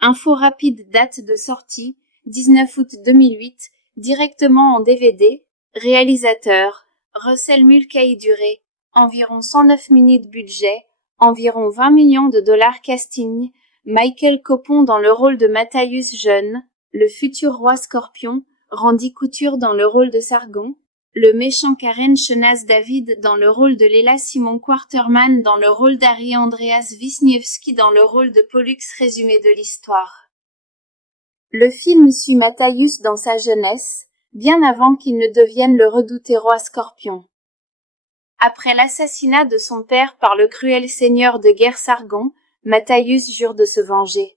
Info rapide: date de sortie, 19 août 2008, directement en DVD, réalisateur, Russell Mulcahy, durée, environ 109 minutes, budget, environ 20 millions de dollars, casting, Michael Copon dans le rôle de Matthäus jeune, le futur roi Scorpion, Randy Couture dans le rôle de Sargon, le méchant Karen Chenas David dans le rôle de Léla, Simon Quarterman dans le rôle d'Harry, Andreas Wisniewski dans le rôle de Pollux. Résumé de l'histoire. Le film suit Matthäus dans sa jeunesse, bien avant qu'il ne devienne le redouté roi Scorpion. Après l'assassinat de son père par le cruel seigneur de guerre Sargon, Matthäus jure de se venger.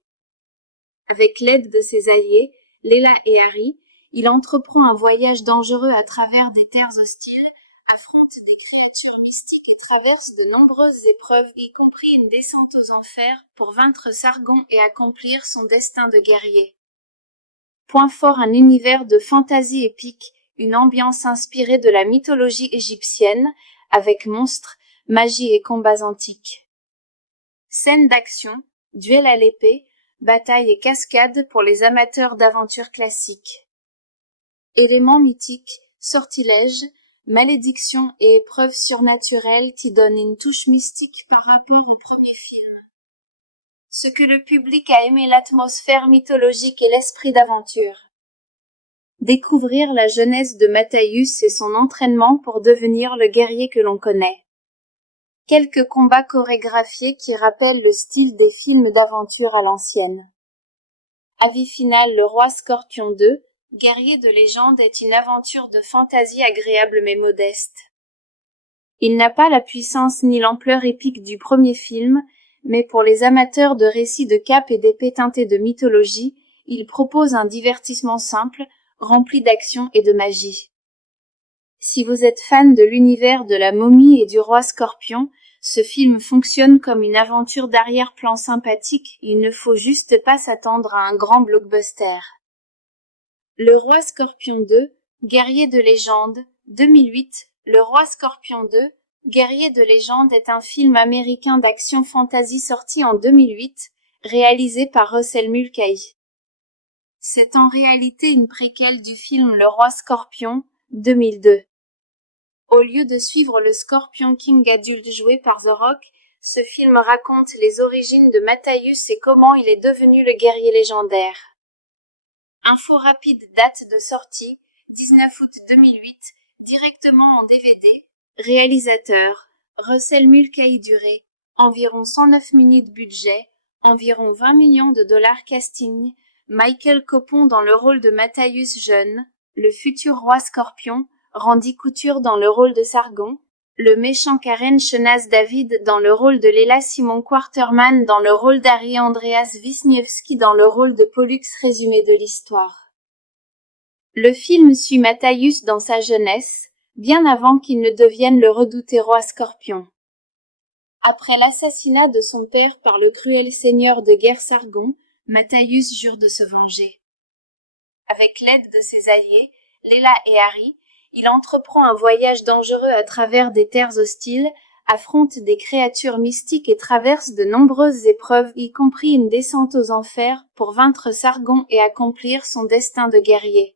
Avec l'aide de ses alliés, Léla et Harry, il entreprend un voyage dangereux à travers des terres hostiles, affronte des créatures mystiques et traverse de nombreuses épreuves, y compris une descente aux enfers, pour vaincre Sargon et accomplir son destin de guerrier. Point fort, un univers de fantasy épique, une ambiance inspirée de la mythologie égyptienne, avec monstres, magie et combats antiques. Scènes d'action, duels à l'épée, batailles et cascades pour les amateurs d'aventures classiques. Éléments mythiques, sortilèges, malédictions et épreuves surnaturelles qui donnent une touche mystique par rapport au premier film. Ce que le public a aimé, l'atmosphère mythologique et l'esprit d'aventure. Découvrir la jeunesse de Matthäus et son entraînement pour devenir le guerrier que l'on connaît. Quelques combats chorégraphiés qui rappellent le style des films d'aventure à l'ancienne. Avis final: Le Roi Scorpion 2, Guerrier de légende est une aventure de fantasy agréable mais modeste. Il n'a pas la puissance ni l'ampleur épique du premier film, mais pour les amateurs de récits de cap et d'épées teintés de mythologie, il propose un divertissement simple, rempli d'action et de magie. Si vous êtes fan de l'univers de la momie et du roi Scorpion, ce film fonctionne comme une aventure d'arrière-plan sympathique, il ne faut juste pas s'attendre à un grand blockbuster. Le Roi Scorpion 2, Guerrier de légende, 2008. Le Roi Scorpion 2, Guerrier de légende est un film américain d'action fantasy sorti en 2008, réalisé par Russell Mulcahy. C'est en réalité une préquelle du film Le Roi Scorpion, 2002. Au lieu de suivre le Scorpion King adulte joué par The Rock, ce film raconte les origines de Matthäus et comment il est devenu le guerrier légendaire. Info rapide, date de sortie, 19 août 2008, directement en DVD, réalisateur, Russell Mulcahy, durée, environ 109 minutes, budget, environ 20 millions de dollars, casting, Michael Copon dans le rôle de Matthäus jeune, le futur roi Scorpion, Randy Couture dans le rôle de Sargon, le méchant Karen Chenas David dans le rôle de Léla Simon Quarterman dans le rôle d'Harry Andreas Wisniewski dans le rôle de Pollux. Résumé de l'histoire. Le film suit Matthäus dans sa jeunesse, bien avant qu'il ne devienne le redouté roi Scorpion. Après l'assassinat de son père par le cruel seigneur de guerre Sargon, Matthäus jure de se venger. Avec l'aide de ses alliés, Léla et Harry, il entreprend un voyage dangereux à travers des terres hostiles, affronte des créatures mystiques et traverse de nombreuses épreuves, y compris une descente aux enfers, pour vaincre Sargon et accomplir son destin de guerrier.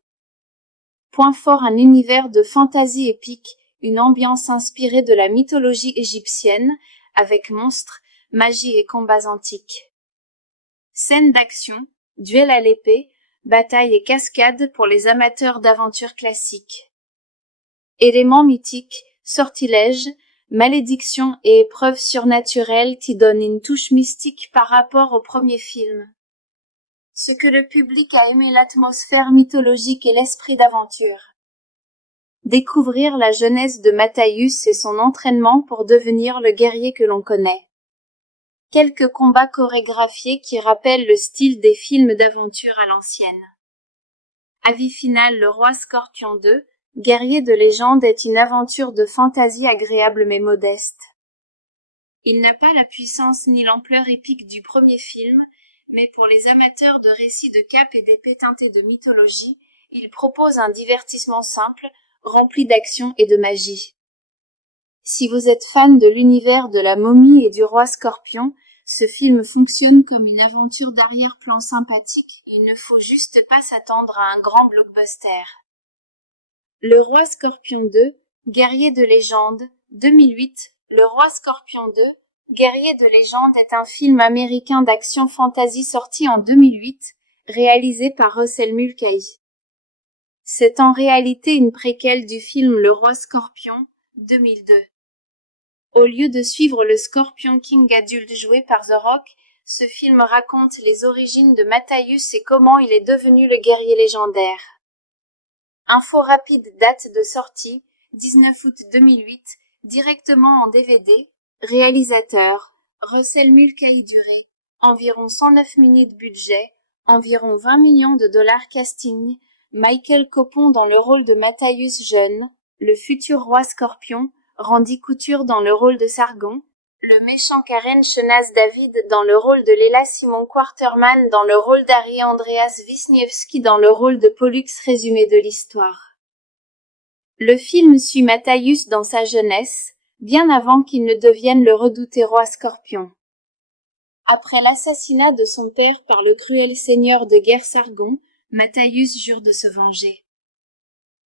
Point fort, un univers de fantasy épique, une ambiance inspirée de la mythologie égyptienne, avec monstres, magie et combats antiques. Scènes d'action, duels à l'épée, batailles et cascades pour les amateurs d'aventures classiques. Éléments mythiques, sortilèges, malédictions et épreuves surnaturelles qui donnent une touche mystique par rapport au premier film. Ce que le public a aimé, l'atmosphère mythologique et l'esprit d'aventure. Découvrir la jeunesse de Matthäus et son entraînement pour devenir le guerrier que l'on connaît. Quelques combats chorégraphiés qui rappellent le style des films d'aventure à l'ancienne. Avis final: Le Roi Scorpion 2, Guerrier de légende est une aventure de fantasy agréable mais modeste. Il n'a pas la puissance ni l'ampleur épique du premier film, mais pour les amateurs de récits de cap et d'épées teintées de mythologie, il propose un divertissement simple, rempli d'action et de magie. Si vous êtes fan de l'univers de la momie et du roi Scorpion, ce film fonctionne comme une aventure d'arrière-plan sympathique, il ne faut juste pas s'attendre à un grand blockbuster. Le Roi Scorpion 2, Guerrier de légende, 2008. Le Roi Scorpion 2, Guerrier de légende est un film américain d'action fantasy sorti en 2008, réalisé par Russell Mulcahy. C'est en réalité une préquelle du film Le Roi Scorpion, 2002. Au lieu de suivre le Scorpion King adulte joué par The Rock, ce film raconte les origines de Matthäus et comment il est devenu le guerrier légendaire. Info rapide: date de sortie, 19 août 2008, directement en DVD. Réalisateur, Russell Mulcahy. Durée, environ 109 minutes. Budget, environ 20 millions de dollars. Casting, Michael Copon dans le rôle de Matthäus jeune, le futur roi Scorpion, Randy Couture dans le rôle de Sargon, le méchant Karen Chenas David dans le rôle de Léla Simon Quarterman dans le rôle d'Harry Andreas Wisniewski dans le rôle de Pollux. Résumé de l'histoire. Le film suit Matthäus dans sa jeunesse, bien avant qu'il ne devienne le redouté roi Scorpion. Après l'assassinat de son père par le cruel seigneur de guerre Sargon, Matthäus jure de se venger.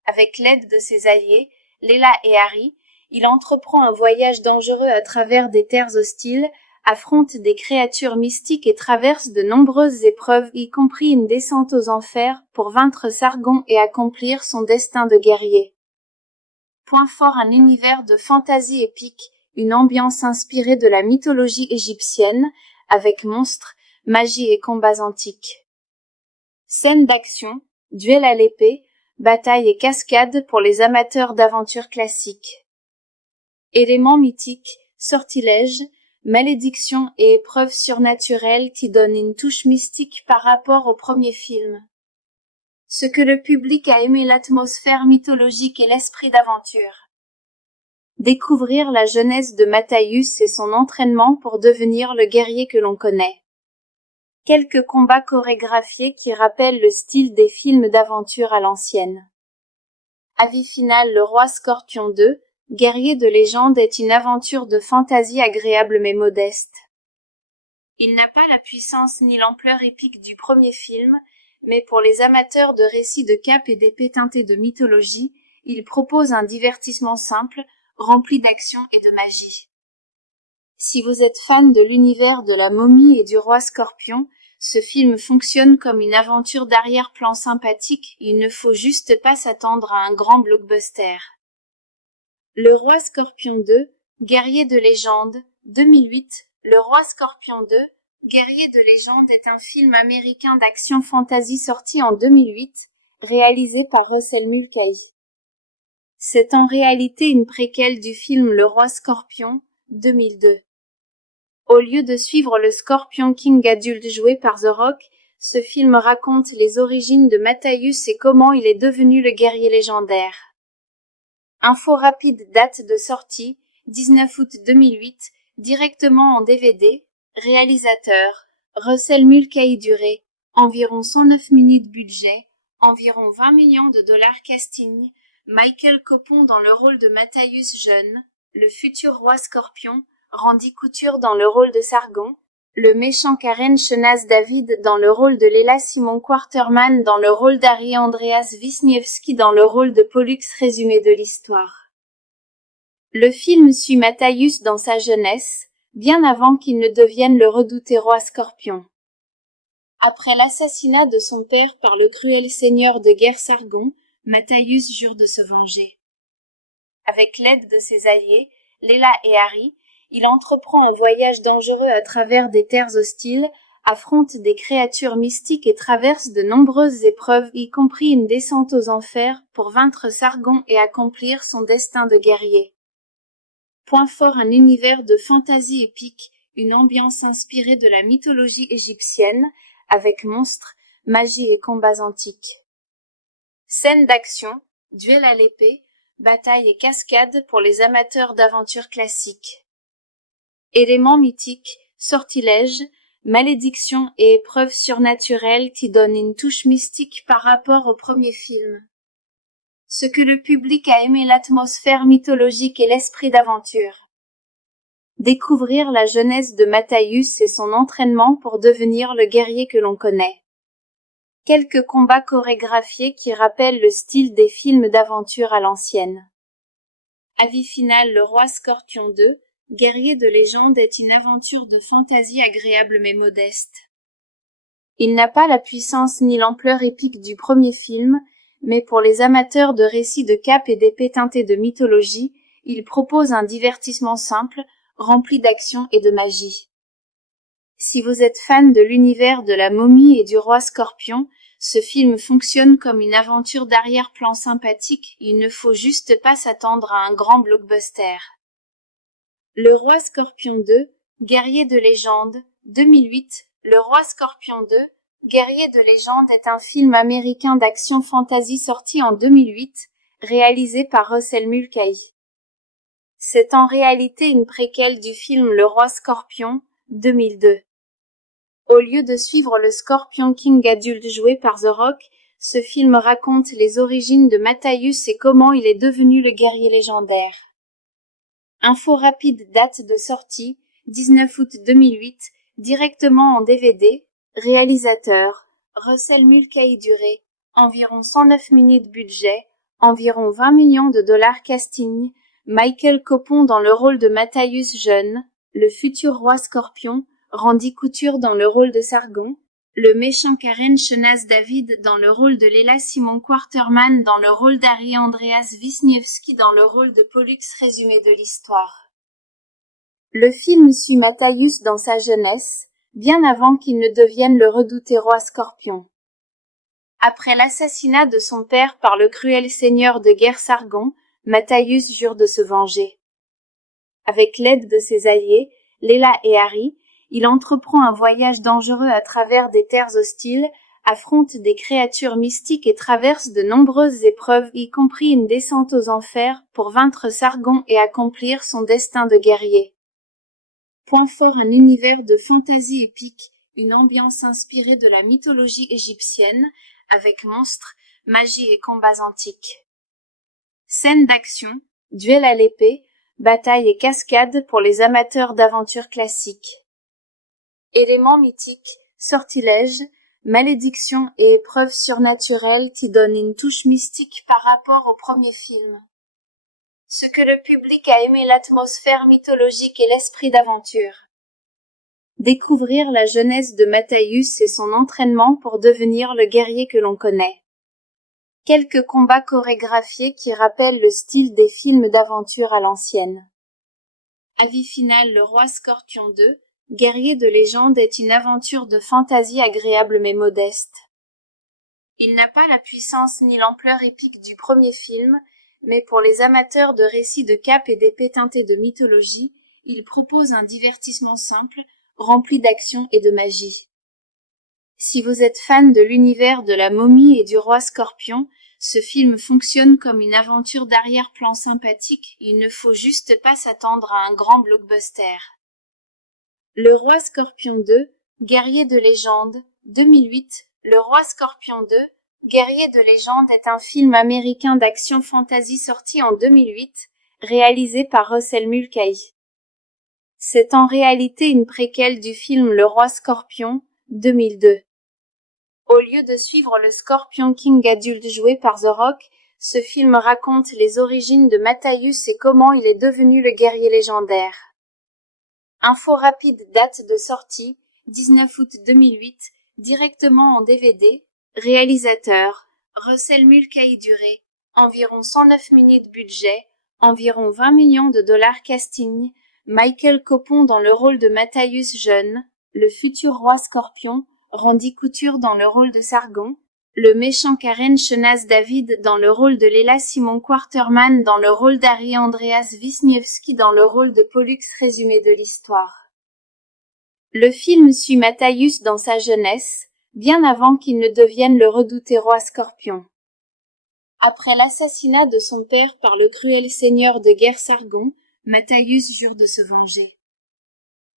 Avec l'aide de ses alliés, Léla et Harry, il entreprend un voyage dangereux à travers des terres hostiles, affronte des créatures mystiques et traverse de nombreuses épreuves, y compris une descente aux enfers, pour vaincre Sargon et accomplir son destin de guerrier. Point fort, un univers de fantasy épique, une ambiance inspirée de la mythologie égyptienne, avec monstres, magie et combats antiques. Scènes d'action, duels à l'épée, batailles et cascades pour les amateurs d'aventures classiques. Éléments mythiques, sortilèges, malédictions et épreuves surnaturelles qui donnent une touche mystique par rapport au premier film. Ce que le public a aimé, l'atmosphère mythologique et l'esprit d'aventure. Découvrir la jeunesse de Matthäus et son entraînement pour devenir le guerrier que l'on connaît. Quelques combats chorégraphiés qui rappellent le style des films d'aventure à l'ancienne. Avis final: Le Roi Scorpion 2, Guerrier de légende est une aventure de fantasy agréable mais modeste. Il n'a pas la puissance ni l'ampleur épique du premier film, mais pour les amateurs de récits de cap et d'épées teintées de mythologie, il propose un divertissement simple, rempli d'action et de magie. Si vous êtes fan de l'univers de la momie et du roi Scorpion, ce film fonctionne comme une aventure d'arrière-plan sympathique, il ne faut juste pas s'attendre à un grand blockbuster. Le Roi Scorpion 2, Guerrier de légende, 2008. Le Roi Scorpion 2, Guerrier de légende est un film américain d'action fantasy sorti en 2008, réalisé par Russell Mulcahy. C'est en réalité une préquelle du film Le Roi Scorpion, 2002. Au lieu de suivre le Scorpion King adulte joué par The Rock, ce film raconte les origines de Matthäus et comment il est devenu le guerrier légendaire. Info rapide, date de sortie, 19 août 2008, directement en DVD, réalisateur, Russell Mulcahy. Durée, environ 109 minutes. Budget, environ 20 millions de dollars. Casting, Michael Copon dans le rôle de Matthäus jeune, le futur roi Scorpion, Randy Couture dans le rôle de Sargon, le méchant Karen Chenas David dans le rôle de Léla Simon Quarterman dans le rôle d'Harry Andreas Wisniewski dans le rôle de Pollux. Résumé de l'histoire. Le film suit Matthäus dans sa jeunesse, bien avant qu'il ne devienne le redouté roi Scorpion. Après l'assassinat de son père par le cruel seigneur de guerre Sargon, Matthäus jure de se venger. Avec l'aide de ses alliés, Léla et Harry, il entreprend un voyage dangereux à travers des terres hostiles, affronte des créatures mystiques et traverse de nombreuses épreuves, y compris une descente aux enfers, pour vaincre Sargon et accomplir son destin de guerrier. Point fort, un univers de fantasy épique, une ambiance inspirée de la mythologie égyptienne, avec monstres, magie et combats antiques. Scènes d'action, duels à l'épée, batailles et cascades pour les amateurs d'aventures classiques. Éléments mythiques, sortilèges, malédictions et épreuves surnaturelles qui donnent une touche mystique par rapport au premier film. Ce que le public a aimé, l'atmosphère mythologique et l'esprit d'aventure. Découvrir la jeunesse de Matthäus et son entraînement pour devenir le guerrier que l'on connaît. Quelques combats chorégraphiés qui rappellent le style des films d'aventure à l'ancienne. Avis final. Le Roi Scorpion 2, Guerrier de légende est une aventure de fantasy agréable mais modeste. Il n'a pas la puissance ni l'ampleur épique du premier film, mais pour les amateurs de récits de cap et d'épées teintés de mythologie, il propose un divertissement simple, rempli d'action et de magie. Si vous êtes fan de l'univers de la momie et du roi Scorpion, ce film fonctionne comme une aventure d'arrière-plan sympathique, il ne faut juste pas s'attendre à un grand blockbuster. Le Roi Scorpion 2, Guerrier de légende, 2008. Le Roi Scorpion 2, Guerrier de légende est un film américain d'action fantasy sorti en 2008, réalisé par Russell Mulcahy. C'est en réalité une préquelle du film Le Roi Scorpion, 2002. Au lieu de suivre le Scorpion King adulte joué par The Rock, ce film raconte les origines de Matthäus et comment il est devenu le guerrier légendaire. Info rapide, date de sortie, 19 août 2008, directement en DVD, réalisateur, Russell Mulcahy. Durée, environ 109 minutes. Budget, environ 20 millions de dollars. Casting, Michael Copon dans le rôle de Matthäus jeune, le futur roi Scorpion, Randy Couture dans le rôle de Sargon, le méchant Karen Chenas David dans le rôle de Léla Simon Quarterman dans le rôle d'Harry Andreas Wisniewski dans le rôle de Pollux. Résumé de l'histoire. Le film suit Matthäus dans sa jeunesse, bien avant qu'il ne devienne le redouté roi Scorpion. Après l'assassinat de son père par le cruel seigneur de guerre Sargon, Matthäus jure de se venger. Avec l'aide de ses alliés, Léla et Harry, il entreprend un voyage dangereux à travers des terres hostiles, affronte des créatures mystiques et traverse de nombreuses épreuves, y compris une descente aux enfers, pour vaincre Sargon et accomplir son destin de guerrier. Point fort, un univers de fantasy épique, une ambiance inspirée de la mythologie égyptienne, avec monstres, magie et combats antiques. Scènes d'action, duels à l'épée, batailles et cascades pour les amateurs d'aventures classiques. Éléments mythiques, sortilèges, malédictions et épreuves surnaturelles qui donnent une touche mystique par rapport au premier film. Ce que le public a aimé, l'atmosphère mythologique et l'esprit d'aventure. Découvrir la jeunesse de Matthäus et son entraînement pour devenir le guerrier que l'on connaît. Quelques combats chorégraphiés qui rappellent le style des films d'aventure à l'ancienne. Avis final. Le Roi Scorpion 2, Guerrier de légende est une aventure de fantasy agréable mais modeste. Il n'a pas la puissance ni l'ampleur épique du premier film, mais pour les amateurs de récits de cap et d'épées teintées de mythologie, il propose un divertissement simple, rempli d'action et de magie. Si vous êtes fan de l'univers de la momie et du roi scorpion, ce film fonctionne comme une aventure d'arrière-plan sympathique, il ne faut juste pas s'attendre à un grand blockbuster. Le roi scorpion 2, guerrier de légende, 2008. Le roi scorpion 2, guerrier de légende est un film américain d'action fantasy sorti en 2008, réalisé par Russell Mulcahy. C'est en réalité une préquelle du film Le Roi Scorpion, 2002. Au lieu de suivre le Scorpion King adulte joué par The Rock, ce film raconte les origines de Matthäus et comment il est devenu le guerrier légendaire. Info rapide, date de sortie, 19 août 2008, directement en DVD, réalisateur, Russell Mulcahy durée, environ 109 minutes budget, environ 20 millions de dollars casting, Michael Copon dans le rôle de Matthäus jeune, le futur roi scorpion, Randy Couture dans le rôle de Sargon, le méchant Karen Chenas David dans le rôle de Léla Simon Quarterman dans le rôle d'Harry Andreas Wisniewski dans le rôle de Pollux résumé de l'histoire. Le film suit Matthäus dans sa jeunesse, bien avant qu'il ne devienne le redouté roi scorpion. Après l'assassinat de son père par le cruel seigneur de guerre Sargon, Matthäus jure de se venger.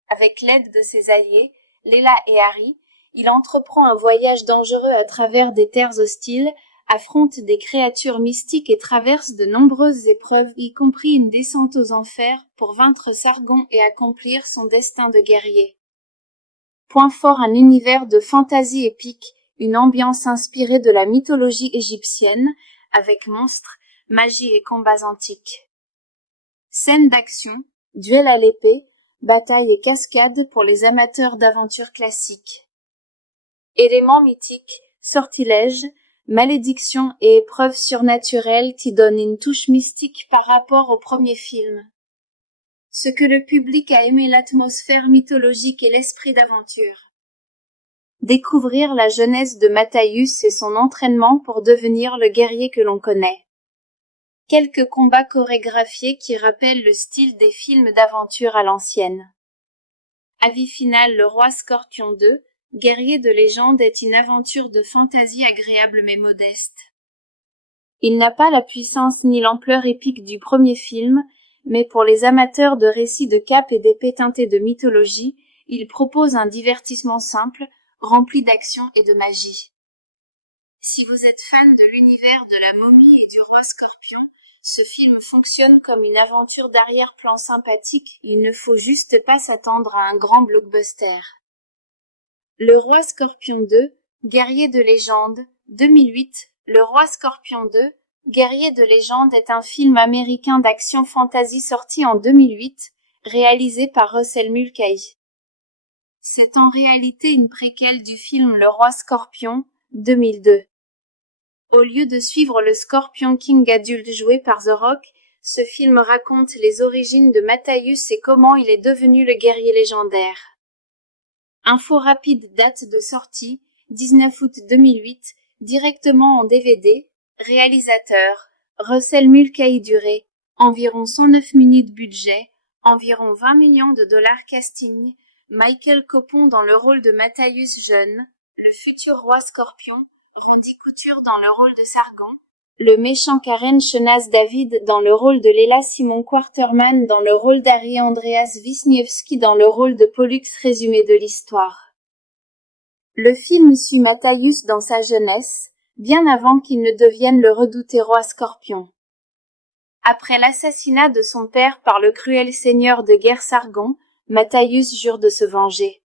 Avec l'aide de ses alliés, Léla et Harry, il entreprend un voyage dangereux à travers des terres hostiles, affronte des créatures mystiques et traverse de nombreuses épreuves, y compris une descente aux enfers, pour vaincre Sargon et accomplir son destin de guerrier. Point fort, un univers de fantasy épique, une ambiance inspirée de la mythologie égyptienne, avec monstres, magie et combats antiques. Scènes d'action, duels à l'épée, batailles et cascades pour les amateurs d'aventures classiques. Éléments mythiques, sortilèges, malédictions et épreuves surnaturelles qui donnent une touche mystique par rapport au premier film. Ce que le public a aimé, l'atmosphère mythologique et l'esprit d'aventure. Découvrir la jeunesse de Matthäus et son entraînement pour devenir le guerrier que l'on connaît. Quelques combats chorégraphiés qui rappellent le style des films d'aventure à l'ancienne. Avis final, Le Roi Scorpion 2, guerrier de légende est une aventure de fantasy agréable mais modeste. Il n'a pas la puissance ni l'ampleur épique du premier film, mais pour les amateurs de récits de cap et d'épées teintées de mythologie, il propose un divertissement simple, rempli d'action et de magie. Si vous êtes fan de l'univers de la momie et du roi scorpion, ce film fonctionne comme une aventure d'arrière-plan sympathique, il ne faut juste pas s'attendre à un grand blockbuster. Le Roi Scorpion 2, guerrier de légende, 2008. Le Roi Scorpion 2, guerrier de légende est un film américain d'action fantasy sorti en 2008, réalisé par Russell Mulcahy. C'est en réalité une préquelle du film Le Roi Scorpion, 2002. Au lieu de suivre le Scorpion King adulte joué par The Rock, ce film raconte les origines de Matthäus et comment il est devenu le guerrier légendaire. Info rapide, date de sortie, 19 août 2008, directement en DVD, réalisateur, Russell Mulcahy durée, environ 109 minutes budget, environ 20 millions de dollars casting, Michael Copon dans le rôle de Matthäus jeune, le futur roi scorpion, Randy Couture dans le rôle de Sargon, le méchant Karen Chenas David dans le rôle de Léla Simon Quarterman dans le rôle d'Harry Andreas Wisniewski dans le rôle de Pollux résumé de l'histoire. Le film suit Matthäus dans sa jeunesse, bien avant qu'il ne devienne le redouté roi scorpion. Après l'assassinat de son père par le cruel seigneur de guerre Sargon, Matthäus jure de se venger.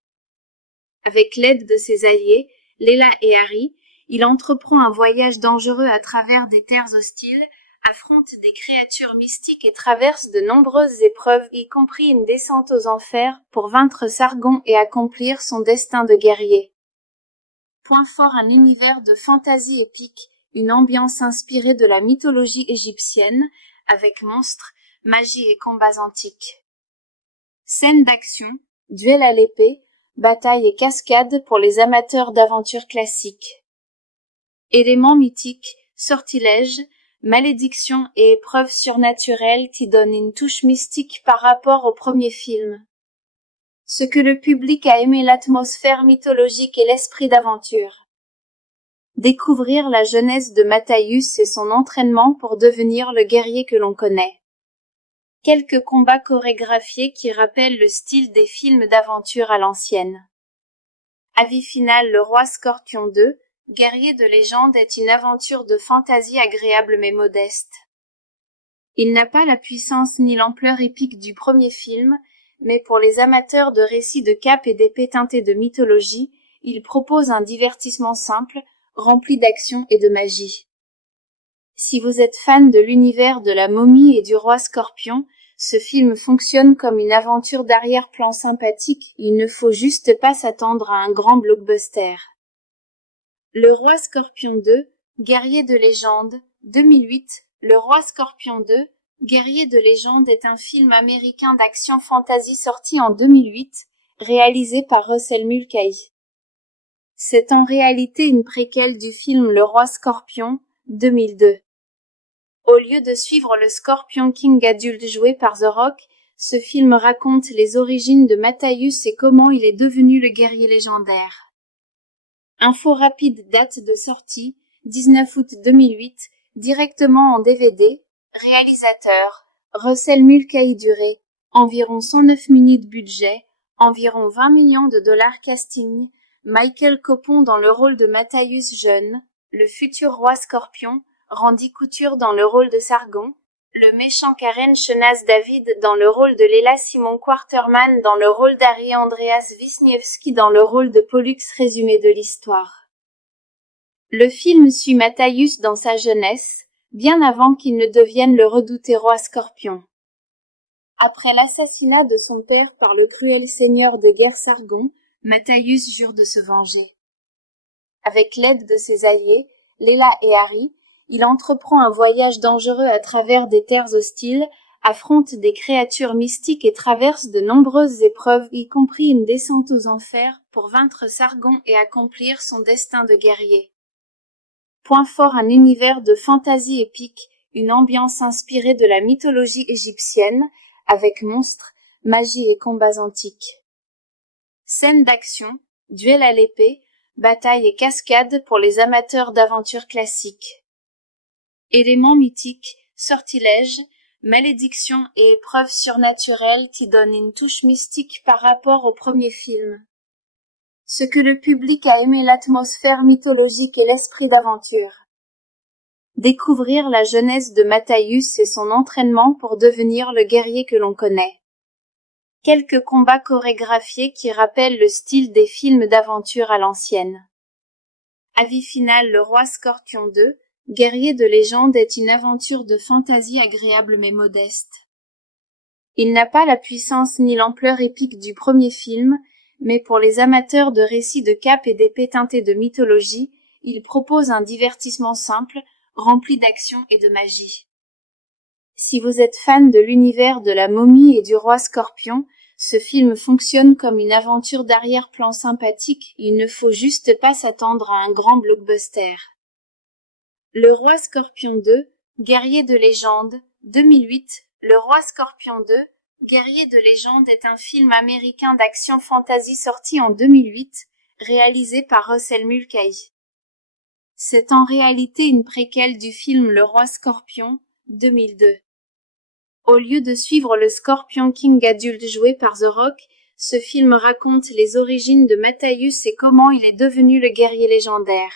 Avec l'aide de ses alliés, Léla et Harry, il entreprend un voyage dangereux à travers des terres hostiles, affronte des créatures mystiques et traverse de nombreuses épreuves, y compris une descente aux enfers, pour vaincre Sargon et accomplir son destin de guerrier. Point fort, un univers de fantasy épique, une ambiance inspirée de la mythologie égyptienne, avec monstres, magie et combats antiques. Scènes d'action, duels à l'épée, batailles et cascades pour les amateurs d'aventures classiques. Éléments mythiques, sortilèges, malédictions et épreuves surnaturelles qui donnent une touche mystique par rapport au premier film. Ce que le public a aimé, l'atmosphère mythologique et l'esprit d'aventure. Découvrir la jeunesse de Matthäus et son entraînement pour devenir le guerrier que l'on connaît. Quelques combats chorégraphiés qui rappellent le style des films d'aventure à l'ancienne. Avis final: Le Roi Scorpion 2, Guerrier de légende est une aventure de fantasy agréable mais modeste. Il n'a pas la puissance ni l'ampleur épique du premier film, mais pour les amateurs de récits de cap et d'épées teintées de mythologie, il propose un divertissement simple, rempli d'action et de magie. Si vous êtes fan de l'univers de la momie et du roi Scorpion, ce film fonctionne comme une aventure d'arrière-plan sympathique, il ne faut juste pas s'attendre à un grand blockbuster. Le Roi Scorpion 2, Guerrier de légende, 2008. Le Roi Scorpion 2, Guerrier de légende est un film américain d'action fantasy sorti en 2008, réalisé par Russell Mulcahy. C'est en réalité une préquelle du film Le Roi Scorpion, 2002. Au lieu de suivre le Scorpion King adulte joué par The Rock, ce film raconte les origines de Matthäus et comment il est devenu le guerrier légendaire. Info rapide: date de sortie, 19 août 2008, directement en DVD. Réalisateur, Russell Mulcahy. Durée, environ 109 minutes. Budget, environ 20 millions de dollars. Casting, Michael Copon dans le rôle de Matthäus jeune, le futur roi Scorpion, Randy Couture dans le rôle de Sargon, le méchant Karen Chenas David dans le rôle de Léla, Simon Quarterman dans le rôle d'Harry, Andreas Wisniewski dans le rôle de Pollux. Résumé de l'histoire. Le film suit Matthäus dans sa jeunesse, bien avant qu'il ne devienne le redouté roi Scorpion. Après l'assassinat de son père par le cruel seigneur de guerre Sargon, Matthäus jure de se venger. Avec l'aide de ses alliés, Léla et Harry, il entreprend un voyage dangereux à travers des terres hostiles, affronte des créatures mystiques et traverse de nombreuses épreuves, y compris une descente aux enfers, pour vaincre Sargon et accomplir son destin de guerrier. Point fort: un univers de fantasy épique, une ambiance inspirée de la mythologie égyptienne, avec monstres, magie et combats antiques. Scènes d'action, duels à l'épée, batailles et cascades pour les amateurs d'aventures classiques. Éléments mythiques, sortilèges, malédictions et épreuves surnaturelles qui donnent une touche mystique par rapport au premier film. Ce que le public a aimé, l'atmosphère mythologique et l'esprit d'aventure. Découvrir la jeunesse de Matthäus et son entraînement pour devenir le guerrier que l'on connaît. Quelques combats chorégraphiés qui rappellent le style des films d'aventure à l'ancienne. Avis final: Le Roi Scorpion 2, Guerrier de légende est une aventure de fantasy agréable mais modeste. Il n'a pas la puissance ni l'ampleur épique du premier film, mais pour les amateurs de récits de cap et d'épées teintées de mythologie, il propose un divertissement simple, rempli d'action et de magie. Si vous êtes fan de l'univers de la momie et du roi Scorpion, ce film fonctionne comme une aventure d'arrière-plan sympathique, il ne faut juste pas s'attendre à un grand blockbuster. Le Roi Scorpion 2, Guerrier de légende, 2008. Le Roi Scorpion 2, Guerrier de légende est un film américain d'action fantasy sorti en 2008, réalisé par Russell Mulcahy. C'est en réalité une préquelle du film Le Roi Scorpion, 2002. Au lieu de suivre le Scorpion King adulte joué par The Rock, ce film raconte les origines de Matthäus et comment il est devenu le guerrier légendaire.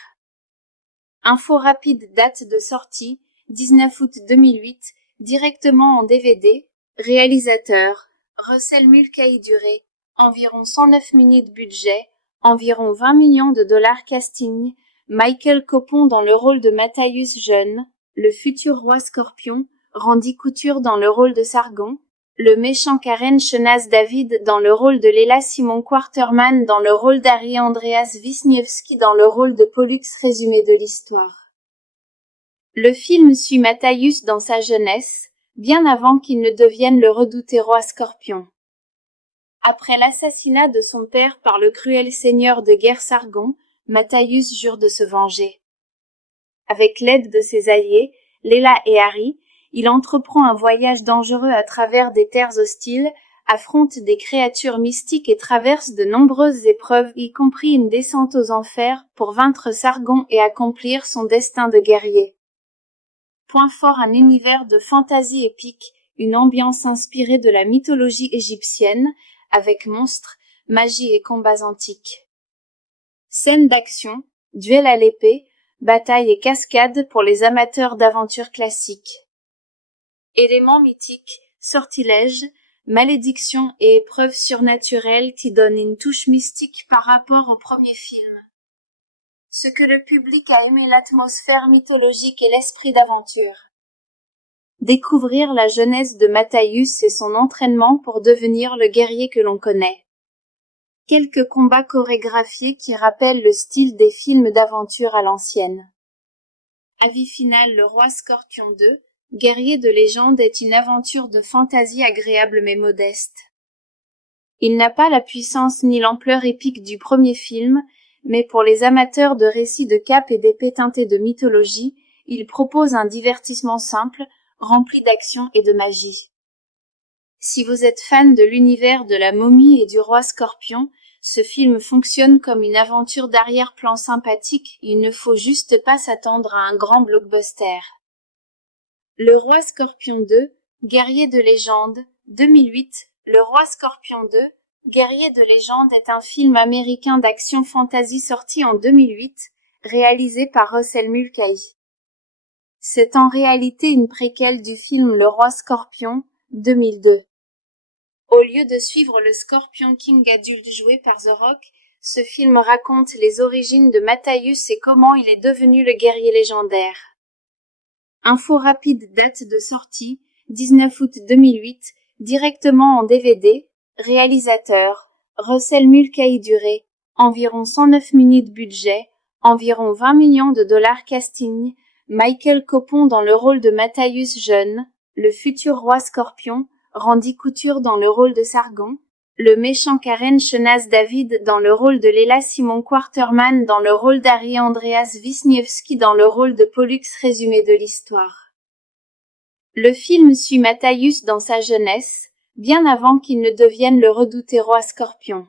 Info rapide: date de sortie, 19 août 2008, directement en DVD. Réalisateur, Russell Mulcahy. Durée, environ 109 minutes. Budget, environ 20 millions de dollars. Casting, Michael Copon dans le rôle de Matthäus jeune, le futur roi Scorpion, Randy Couture dans le rôle de Sargon, le méchant Karen Chenas David dans le rôle de Léla, Simon Quarterman dans le rôle d'Harry, Andreas Wisniewski dans le rôle de Pollux. Résumé de l'histoire. Le film suit Matthäus dans sa jeunesse, bien avant qu'il ne devienne le redouté roi Scorpion. Après l'assassinat de son père par le cruel seigneur de guerre Sargon, Matthäus jure de se venger. Avec l'aide de ses alliés, Leela et Harry, il entreprend un voyage dangereux à travers des terres hostiles, affronte des créatures mystiques et traverse de nombreuses épreuves, y compris une descente aux enfers, pour vaincre Sargon et accomplir son destin de guerrier. Point fort, un univers de fantasy épique, une ambiance inspirée de la mythologie égyptienne, avec monstres, magie et combats antiques. Scènes d'action, duels à l'épée, batailles et cascades pour les amateurs d'aventures classiques. Éléments mythiques, sortilèges, malédictions et épreuves surnaturelles qui donnent une touche mystique par rapport au premier film. Ce que le public a aimé, l'atmosphère mythologique et l'esprit d'aventure. Découvrir la jeunesse de Matthäus et son entraînement pour devenir le guerrier que l'on connaît. Quelques combats chorégraphiés qui rappellent le style des films d'aventure à l'ancienne. Avis final: Le Roi Scorpion 2, Guerrier de légende est une aventure de fantasy agréable mais modeste. Il n'a pas la puissance ni l'ampleur épique du premier film, mais pour les amateurs de récits de cap et d'épées teintés de mythologie, il propose un divertissement simple, rempli d'action et de magie. Si vous êtes fan de l'univers de la momie et du roi Scorpion, ce film fonctionne comme une aventure d'arrière-plan sympathique, il ne faut juste pas s'attendre à un grand blockbuster. Le Roi Scorpion 2, Guerrier de légende, 2008. Le Roi Scorpion 2, Guerrier de légende est un film américain d'action fantasy sorti en 2008, réalisé par Russell Mulcahy. C'est en réalité une préquelle du film Le Roi Scorpion, 2002. Au lieu de suivre le Scorpion King adulte joué par The Rock, ce film raconte les origines de Matthäus et comment il est devenu le guerrier légendaire. Info rapide: date de sortie, 19 août 2008, directement en DVD, réalisateur, Russell Mulcahy, durée, environ 109 minutes, budget, environ 20 millions de dollars, casting, Michael Copon dans le rôle de Matthäus jeune, le futur roi Scorpion, Randy Couture dans le rôle de Sargon, le méchant Karen Chenas David dans le rôle de Leela, Simon Quarterman dans le rôle d'Harry, Andreas Wisniewski dans le rôle de Pollux. Résumé de l'histoire. Le film suit Matthäus dans sa jeunesse, bien avant qu'il ne devienne le redouté roi Scorpion.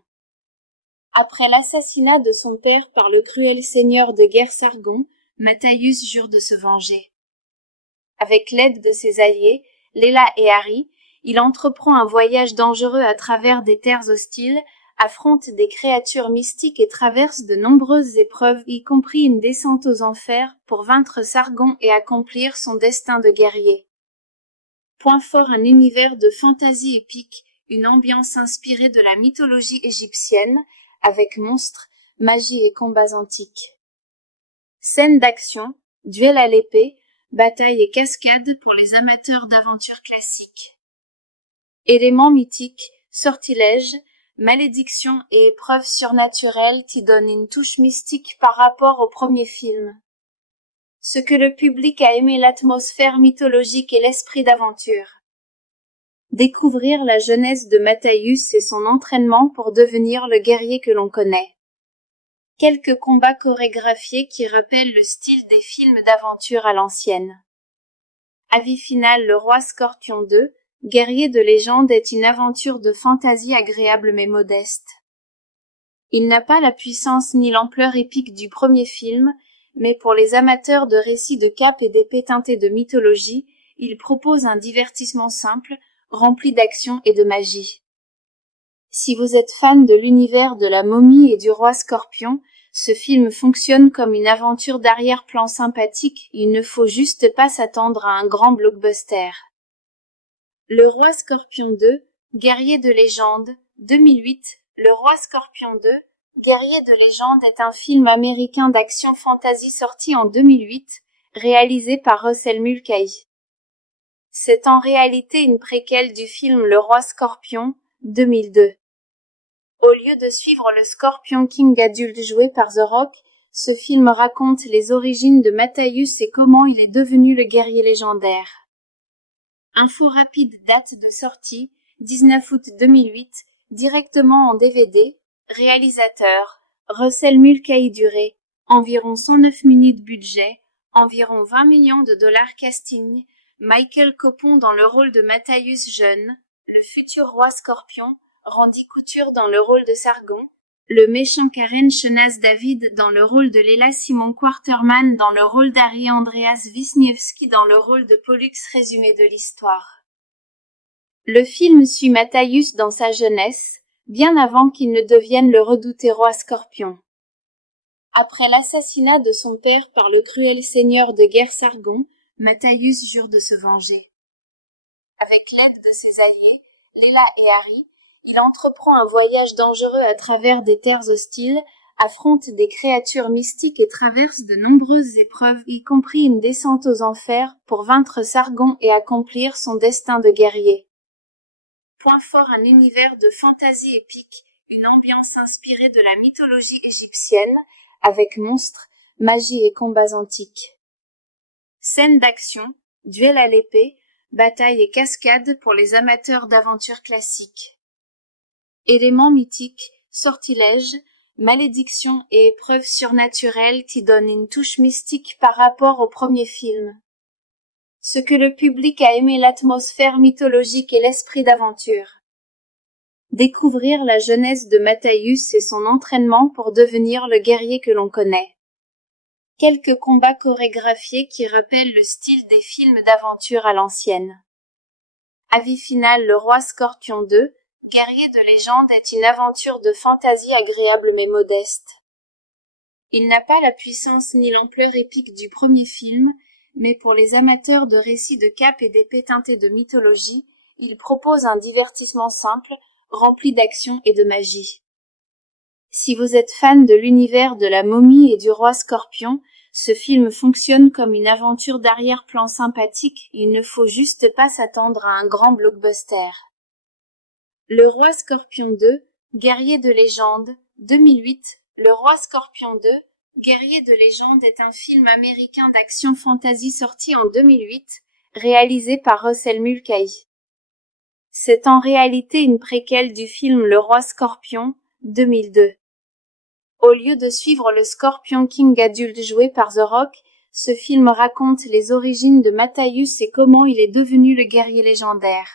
Après l'assassinat de son père par le cruel seigneur de guerre Sargon, Matthäus jure de se venger. Avec l'aide de ses alliés, Leela et Harry, il entreprend un voyage dangereux à travers des terres hostiles, affronte des créatures mystiques et traverse de nombreuses épreuves, y compris une descente aux enfers, pour vaincre Sargon et accomplir son destin de guerrier. Point fort, un univers de fantasy épique, une ambiance inspirée de la mythologie égyptienne, avec monstres, magie et combats antiques. Scènes d'action, duels à l'épée, batailles et cascades pour les amateurs d'aventures classiques. Éléments mythiques, sortilèges, malédictions et épreuves surnaturelles qui donnent une touche mystique par rapport au premier film. Ce que le public a aimé, l'atmosphère mythologique et l'esprit d'aventure. Découvrir la jeunesse de Matthäus et son entraînement pour devenir le guerrier que l'on connaît. Quelques combats chorégraphiés qui rappellent le style des films d'aventure à l'ancienne. Avis final: Le Roi Scorpion 2, Guerrier de légende est une aventure de fantasy agréable mais modeste. Il n'a pas la puissance ni l'ampleur épique du premier film, mais pour les amateurs de récits de cap et d'épées teintées de mythologie, il propose un divertissement simple, rempli d'action et de magie. Si vous êtes fan de l'univers de la momie et du roi Scorpion, ce film fonctionne comme une aventure d'arrière-plan sympathique, il ne faut juste pas s'attendre à un grand blockbuster. Le Roi Scorpion 2, Guerrier de légende, 2008. Le Roi Scorpion 2, Guerrier de légende est un film américain d'action fantasy sorti en 2008, réalisé par Russell Mulcahy. C'est en réalité une préquelle du film Le Roi Scorpion, 2002. Au lieu de suivre le Scorpion King adulte joué par The Rock, ce film raconte les origines de Matthäus et comment il est devenu le guerrier légendaire. Info rapide, date de sortie, 19 août 2008, directement en DVD, réalisateur, Russell Mulcahy, durée, environ 109 minutes, budget, environ 20 millions de dollars casting, Michael Copon dans le rôle de Matthäus jeune, le futur roi Scorpion, Randy Couture dans le rôle de Sargon, le méchant Karen Chenas David dans le rôle de Léla Simon Quarterman dans le rôle d'Harry Andreas Wisniewski dans le rôle de Pollux. Résumé de l'histoire. Le film suit Matthäus dans sa jeunesse, bien avant qu'il ne devienne le redouté roi Scorpion. Après l'assassinat de son père par le cruel seigneur de guerre Sargon, Matthäus jure de se venger. Avec l'aide de ses alliés, Léla et Harry, il entreprend un voyage dangereux à travers des terres hostiles, affronte des créatures mystiques et traverse de nombreuses épreuves, y compris une descente aux enfers, pour vaincre Sargon et accomplir son destin de guerrier. Point fort, un univers de fantasy épique, une ambiance inspirée de la mythologie égyptienne, avec monstres, magie et combats antiques. Scènes d'action, duels à l'épée, batailles et cascades pour les amateurs d'aventures classiques. Éléments mythiques, sortilèges, malédictions et épreuves surnaturelles qui donnent une touche mystique par rapport au premier film. Ce que le public a aimé, l'atmosphère mythologique et l'esprit d'aventure. Découvrir la jeunesse de Matthäus et son entraînement pour devenir le guerrier que l'on connaît. Quelques combats chorégraphiés qui rappellent le style des films d'aventure à l'ancienne. Avis final: Le Roi Scorpion 2, Guerrier de légende est une aventure de fantasy agréable mais modeste. Il n'a pas la puissance ni l'ampleur épique du premier film, mais pour les amateurs de récits de cap et d'épées teintés de mythologie, il propose un divertissement simple, rempli d'action et de magie. Si vous êtes fan de l'univers de la momie et du roi Scorpion, ce film fonctionne comme une aventure d'arrière-plan sympathique, il ne faut juste pas s'attendre à un grand blockbuster. Le Roi Scorpion 2, Guerrier de légende, 2008. Le Roi Scorpion 2, Guerrier de légende est un film américain d'action fantasy sorti en 2008, réalisé par Russell Mulcahy. C'est en réalité une préquelle du film Le Roi Scorpion, 2002. Au lieu de suivre le Scorpion King adulte joué par The Rock, ce film raconte les origines de Matthäus et comment il est devenu le guerrier légendaire.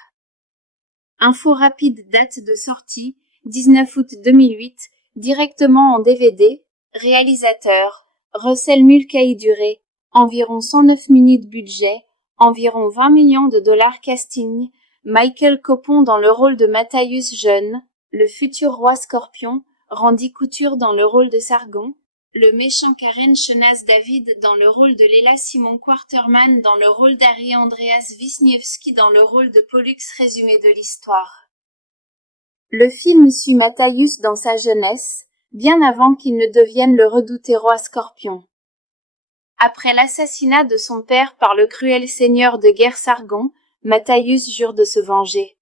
Info rapide: date de sortie, 19 août 2008, directement en DVD, réalisateur, Russell Mulcahy, durée, environ 109 minutes, budget, environ 20 millions de dollars casting, Michael Copon dans le rôle de Matthäus jeune, le futur roi Scorpion, Randy Couture dans le rôle de Sargon, le méchant Karen Chenas David dans le rôle de Léla Simon Quarterman dans le rôle d'Harry Andreas Wisniewski dans le rôle de Pollux. Résumé de l'histoire. Le film suit Matthäus dans sa jeunesse, bien avant qu'il ne devienne le redouté roi Scorpion. Après l'assassinat de son père par le cruel seigneur de guerre Sargon, Matthäus jure de se venger.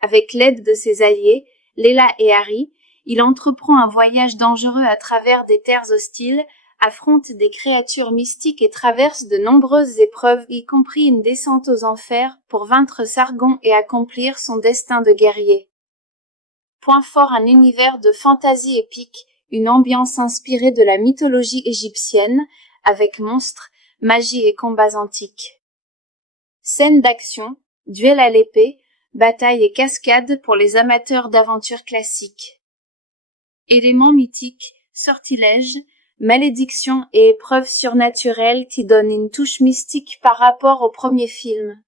Avec l'aide de ses alliés, Léla et Harry, il entreprend un voyage dangereux à travers des terres hostiles, affronte des créatures mystiques et traverse de nombreuses épreuves, y compris une descente aux enfers, pour vaincre Sargon et accomplir son destin de guerrier. Point fort: un univers de fantasy épique, une ambiance inspirée de la mythologie égyptienne, avec monstres, magie et combats antiques. Scènes d'action, duels à l'épée, batailles et cascades pour les amateurs d'aventures classiques. Éléments mythiques, sortilèges, malédictions et épreuves surnaturelles qui donnent une touche mystique par rapport au premier film.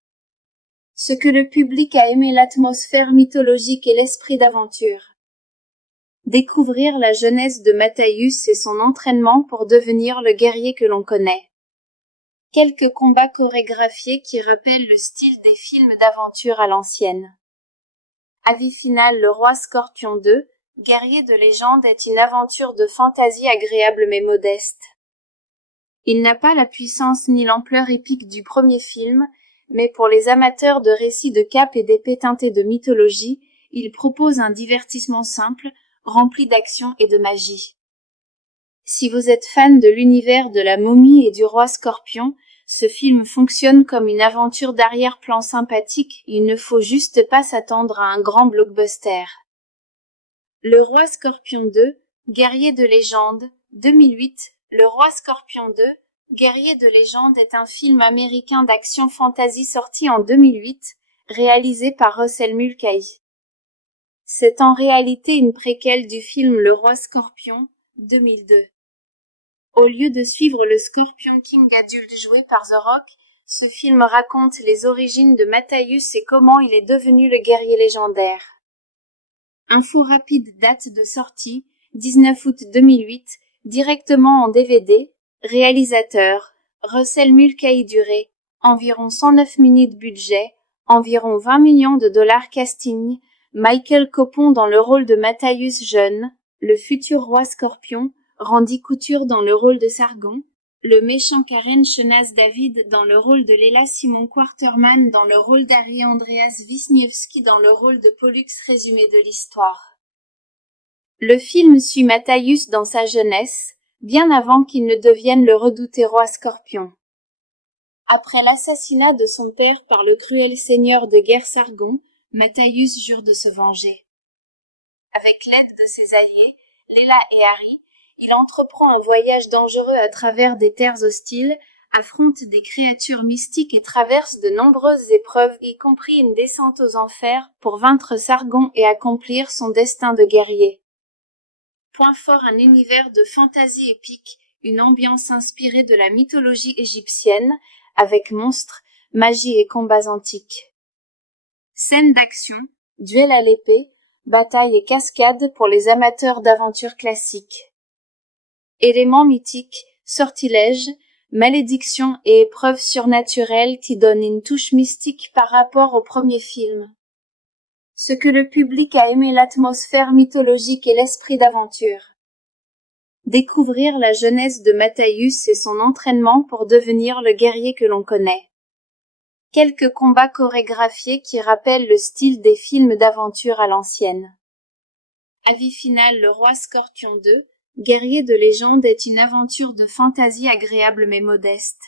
Ce que le public a aimé, l'atmosphère mythologique et l'esprit d'aventure. Découvrir la jeunesse de Matthäus et son entraînement pour devenir le guerrier que l'on connaît. Quelques combats chorégraphiés qui rappellent le style des films d'aventure à l'ancienne. Avis final: Le Roi Scorpion 2, Guerrier de légende est une aventure de fantasy agréable mais modeste. Il n'a pas la puissance ni l'ampleur épique du premier film, mais pour les amateurs de récits de cap et d'épées teintées de mythologie, il propose un divertissement simple, rempli d'action et de magie. Si vous êtes fan de l'univers de la momie et du roi Scorpion, ce film fonctionne comme une aventure d'arrière-plan sympathique, il ne faut juste pas s'attendre à un grand blockbuster. Le Roi Scorpion 2, Guerrier de légende, 2008. Le Roi Scorpion 2, Guerrier de légende est un film américain d'action fantasy sorti en 2008, réalisé par Russell Mulcahy. C'est en réalité une préquelle du film Le Roi Scorpion, 2002. Au lieu de suivre le Scorpion King adulte joué par The Rock, ce film raconte les origines de Matthäus et comment il est devenu le guerrier légendaire. Info rapide, date de sortie, 19 août 2008, directement en DVD, réalisateur, Russell Mulcahy durée, environ 109 minutes budget, environ 20 millions de dollars casting, Michael Copon dans le rôle de Matthäus jeune, le futur roi Scorpion, Randy Couture dans le rôle de Sargon, le méchant Karen Chenas David dans le rôle de Léla Simon Quarterman dans le rôle d'Harry Andreas Wisniewski dans le rôle de Pollux résumé de l'histoire. Le film suit Matthäus dans sa jeunesse, bien avant qu'il ne devienne le redouté roi Scorpion. Après l'assassinat de son père par le cruel seigneur de guerre Sargon, Matthäus jure de se venger. Avec l'aide de ses alliés, Léla et Harry, il entreprend un voyage dangereux à travers des terres hostiles, affronte des créatures mystiques et traverse de nombreuses épreuves, y compris une descente aux enfers, pour vaincre Sargon et accomplir son destin de guerrier. Point fort, un univers de fantasy épique, une ambiance inspirée de la mythologie égyptienne, avec monstres, magie et combats antiques. Scènes d'action, duel à l'épée, bataille et cascades pour les amateurs d'aventures classiques. Éléments mythiques, sortilèges, malédictions et épreuves surnaturelles qui donnent une touche mystique par rapport au premier film. Ce que le public a aimé, l'atmosphère mythologique et l'esprit d'aventure. Découvrir la jeunesse de Matthäus et son entraînement pour devenir le guerrier que l'on connaît. Quelques combats chorégraphiés qui rappellent le style des films d'aventure à l'ancienne. Avis final, Le Roi Scorpion 2, Guerrier de légende est une aventure de fantasy agréable mais modeste.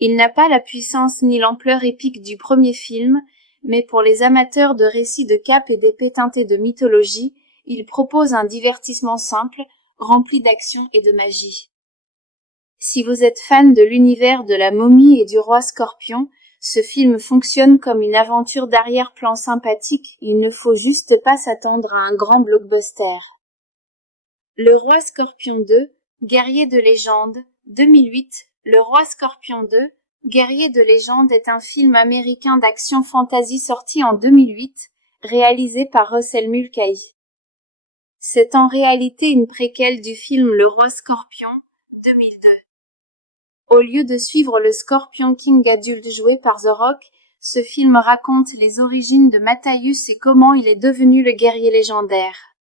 Il n'a pas la puissance ni l'ampleur épique du premier film, mais pour les amateurs de récits de cap et d'épées teintés de mythologie, il propose un divertissement simple, rempli d'action et de magie. Si vous êtes fan de l'univers de la momie et du roi Scorpion, ce film fonctionne comme une aventure d'arrière-plan sympathique, il ne faut juste pas s'attendre à un grand blockbuster. Le Roi Scorpion 2, Guerrier de légende, 2008. Le Roi Scorpion 2, Guerrier de légende est un film américain d'action fantasy sorti en 2008, réalisé par Russell Mulcahy. C'est en réalité une préquelle du film Le Roi Scorpion, 2002. Au lieu de suivre le Scorpion King adulte joué par The Rock, ce film raconte les origines de Matthäus et comment il est devenu le guerrier légendaire.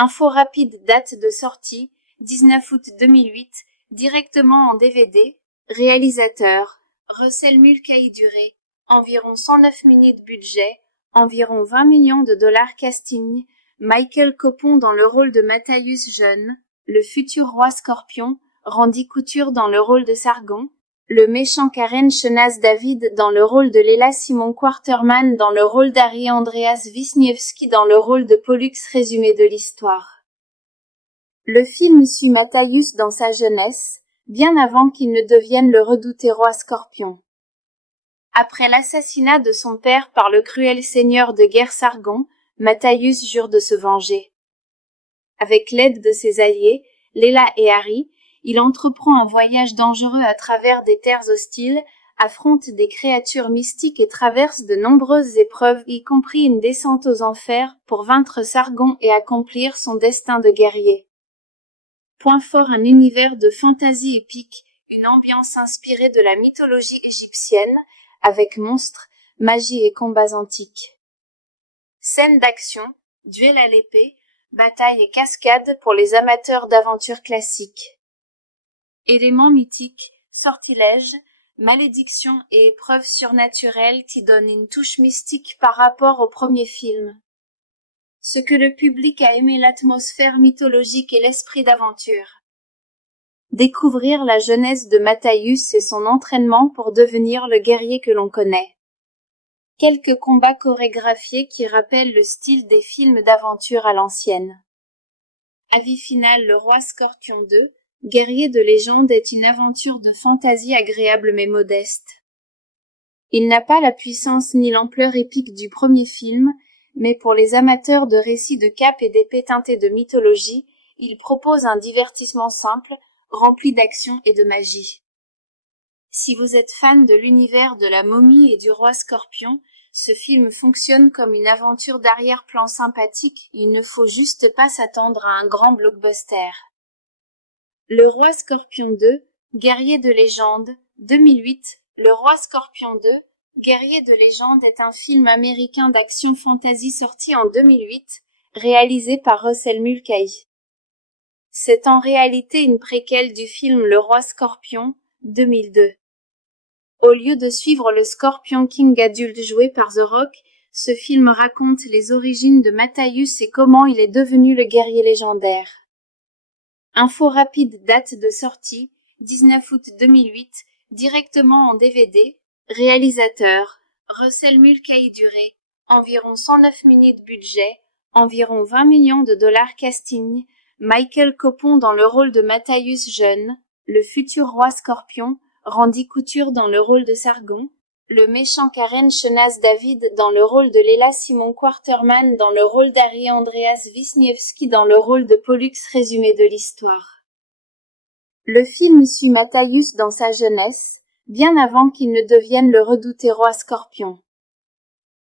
Info rapide, date de sortie, 19 août 2008, directement en DVD, réalisateur, Russell Mulcahy durée, environ 109 minutes budget, environ 20 millions de dollars casting, Michael Copon dans le rôle de Matthäus jeune, le futur roi Scorpion, Randy Couture dans le rôle de Sargon, le méchant Karen Chenas David dans le rôle de Léla Simon Quarterman dans le rôle d'Harry Andreas Wisniewski dans le rôle de Pollux résumé de l'histoire. Le film suit Matthäus dans sa jeunesse, bien avant qu'il ne devienne le redouté roi Scorpion. Après l'assassinat de son père par le cruel seigneur de guerre Sargon, Matthäus jure de se venger. Avec l'aide de ses alliés, Léla et Harry, il entreprend un voyage dangereux à travers des terres hostiles, affronte des créatures mystiques et traverse de nombreuses épreuves, y compris une descente aux enfers, pour vaincre Sargon et accomplir son destin de guerrier. Point fort, un univers de fantasy épique, une ambiance inspirée de la mythologie égyptienne, avec monstres, magie et combats antiques. Scènes d'action, duel à l'épée, bataille et cascades pour les amateurs d'aventures classiques. Éléments mythiques, sortilèges, malédictions et épreuves surnaturelles qui donnent une touche mystique par rapport au premier film. Ce que le public a aimé, l'atmosphère mythologique et l'esprit d'aventure. Découvrir la jeunesse de Matthäus et son entraînement pour devenir le guerrier que l'on connaît. Quelques combats chorégraphiés qui rappellent le style des films d'aventure à l'ancienne. Avis final, Le Roi Scorpion 2, Guerrier de légende est une aventure de fantasy agréable mais modeste. Il n'a pas la puissance ni l'ampleur épique du premier film, mais pour les amateurs de récits de cap et d'épées teintés de mythologie, il propose un divertissement simple, rempli d'action et de magie. Si vous êtes fan de l'univers de la momie et du roi scorpion, ce film fonctionne comme une aventure d'arrière-plan sympathique, il ne faut juste pas s'attendre à un grand blockbuster. Le roi scorpion 2, guerrier de légende, 2008. Le roi scorpion 2, guerrier de légende est un film américain d'action fantasy sorti en 2008, réalisé par Russell Mulcahy. C'est en réalité une préquelle du film Le Roi Scorpion, 2002. Au lieu de suivre le Scorpion King adulte joué par The Rock, ce film raconte les origines de Matthäus et comment il est devenu le guerrier légendaire. Info rapide, date de sortie, 19 août 2008, directement en DVD, réalisateur, Russell Mulcahy durée, environ 109 minutes budget, environ 20 millions de dollars casting, Michael Copon dans le rôle de Matthäus jeune, le futur roi scorpion, Randy Couture dans le rôle de Sargon, le méchant Karen Chenas David dans le rôle de Léla Simon Quarterman dans le rôle d'Harry Andreas Wisniewski dans le rôle de Pollux. Résumé de l'histoire. Le film suit Matthäus dans sa jeunesse, bien avant qu'il ne devienne le redouté roi scorpion.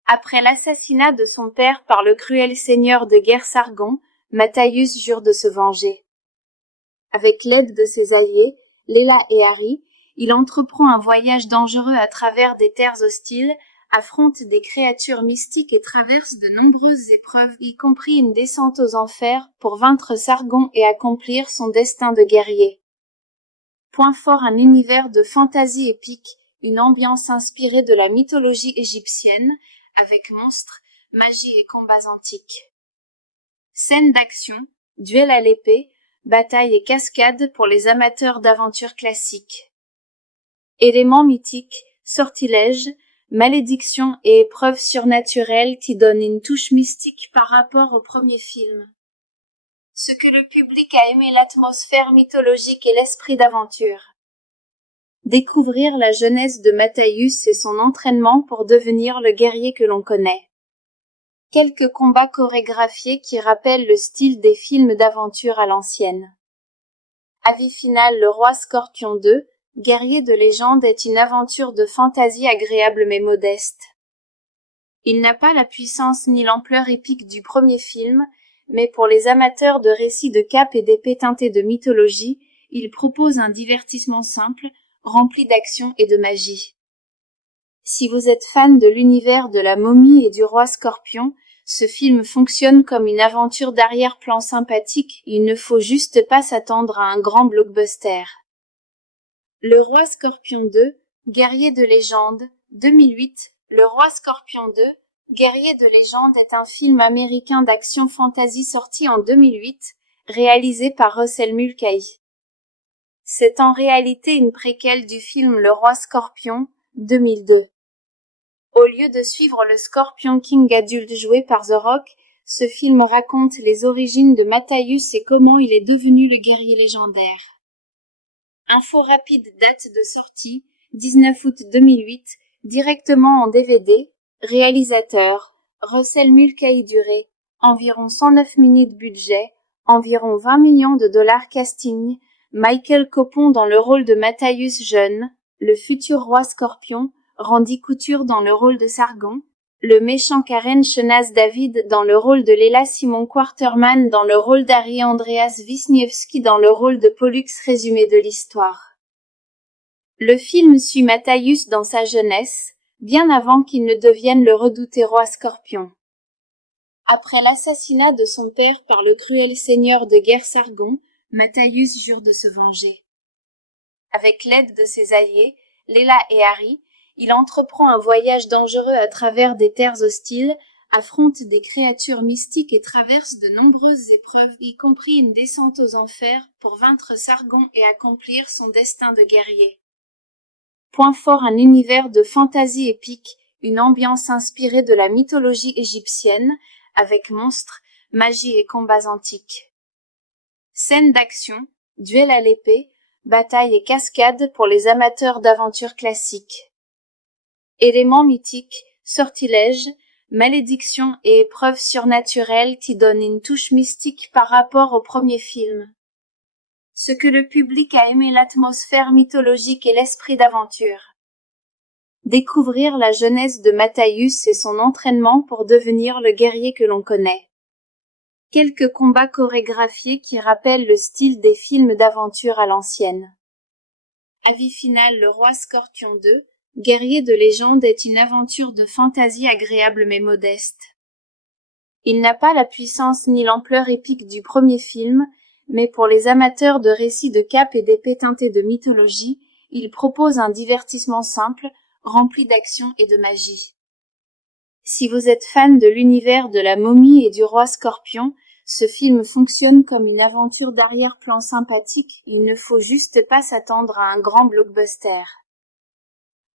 Après l'assassinat de son père par le cruel seigneur de guerre Sargon, Matthäus jure de se venger. Avec l'aide de ses alliés, Léla et Harry, il entreprend un voyage dangereux à travers des terres hostiles, affronte des créatures mystiques et traverse de nombreuses épreuves, y compris une descente aux enfers, pour vaincre Sargon et accomplir son destin de guerrier. Point fort, un univers de fantasy épique, une ambiance inspirée de la mythologie égyptienne, avec monstres, magie et combats antiques. Scènes d'action, duels à l'épée, batailles et cascades pour les amateurs d'aventures classiques. Éléments mythiques, sortilèges, malédictions et épreuves surnaturelles qui donnent une touche mystique par rapport au premier film. Ce que le public a aimé, l'atmosphère mythologique et l'esprit d'aventure. Découvrir la jeunesse de Matthäus et son entraînement pour devenir le guerrier que l'on connaît. Quelques combats chorégraphiés qui rappellent le style des films d'aventure à l'ancienne. Avis final, Le Roi Scorpion 2, guerrier de légende est une aventure de fantasy agréable mais modeste. Il n'a pas la puissance ni l'ampleur épique du premier film, mais pour les amateurs de récits de cap et d'épées teintées de mythologie, il propose un divertissement simple, rempli d'action et de magie. Si vous êtes fan de l'univers de la momie et du roi scorpion, ce film fonctionne comme une aventure d'arrière-plan sympathique, il ne faut juste pas s'attendre à un grand blockbuster. Le Roi Scorpion 2, guerrier de légende, 2008. Le Roi Scorpion 2, guerrier de légende est un film américain d'action fantasy sorti en 2008, réalisé par Russell Mulcahy. C'est en réalité une préquelle du film Le Roi Scorpion, 2002. Au lieu de suivre le Scorpion King adulte joué par The Rock, ce film raconte les origines de Matthäus et comment il est devenu le guerrier légendaire. Info rapide, date de sortie, 19 août 2008, directement en DVD, réalisateur, Russell Mulcahy durée, environ 109 minutes budget, environ 20 millions de dollars casting, Michael Copon dans le rôle de Matthäus jeune, le futur roi scorpion, Randy Couture dans le rôle de Sargon, le méchant Karen Chenas David dans le rôle de Léla Simon Quarterman dans le rôle d'Harry Andreas Wisniewski dans le rôle de Pollux. Résumé de l'histoire. Le film suit Matthäus dans sa jeunesse, bien avant qu'il ne devienne le redouté roi scorpion. Après l'assassinat de son père par le cruel seigneur de guerre Sargon, Matthäus jure de se venger. Avec l'aide de ses alliés, Léla et Harry, il entreprend un voyage dangereux à travers des terres hostiles, affronte des créatures mystiques et traverse de nombreuses épreuves, y compris une descente aux enfers, pour vaincre Sargon et accomplir son destin de guerrier. Point fort, un univers de fantasy épique, une ambiance inspirée de la mythologie égyptienne, avec monstres, magie et combats antiques. Scènes d'action, duel à l'épée, bataille et cascade pour les amateurs d'aventures classiques. Éléments mythiques, sortilèges, malédictions et épreuves surnaturelles qui donnent une touche mystique par rapport au premier film. Ce que le public a aimé, l'atmosphère mythologique et l'esprit d'aventure. Découvrir la jeunesse de Matthäus et son entraînement pour devenir le guerrier que l'on connaît. Quelques combats chorégraphiés qui rappellent le style des films d'aventure à l'ancienne. Avis final: Le Roi Scorpion 2, guerrier de légende, est une aventure de fantasy agréable mais modeste. Il n'a pas la puissance ni l'ampleur épique du premier film, mais pour les amateurs de récits de cap et d'épées teintées de mythologie, il propose un divertissement simple, rempli d'action et de magie. Si vous êtes fan de l'univers de la momie et du roi Scorpion, ce film fonctionne comme une aventure d'arrière-plan sympathique, il ne faut juste pas s'attendre à un grand blockbuster.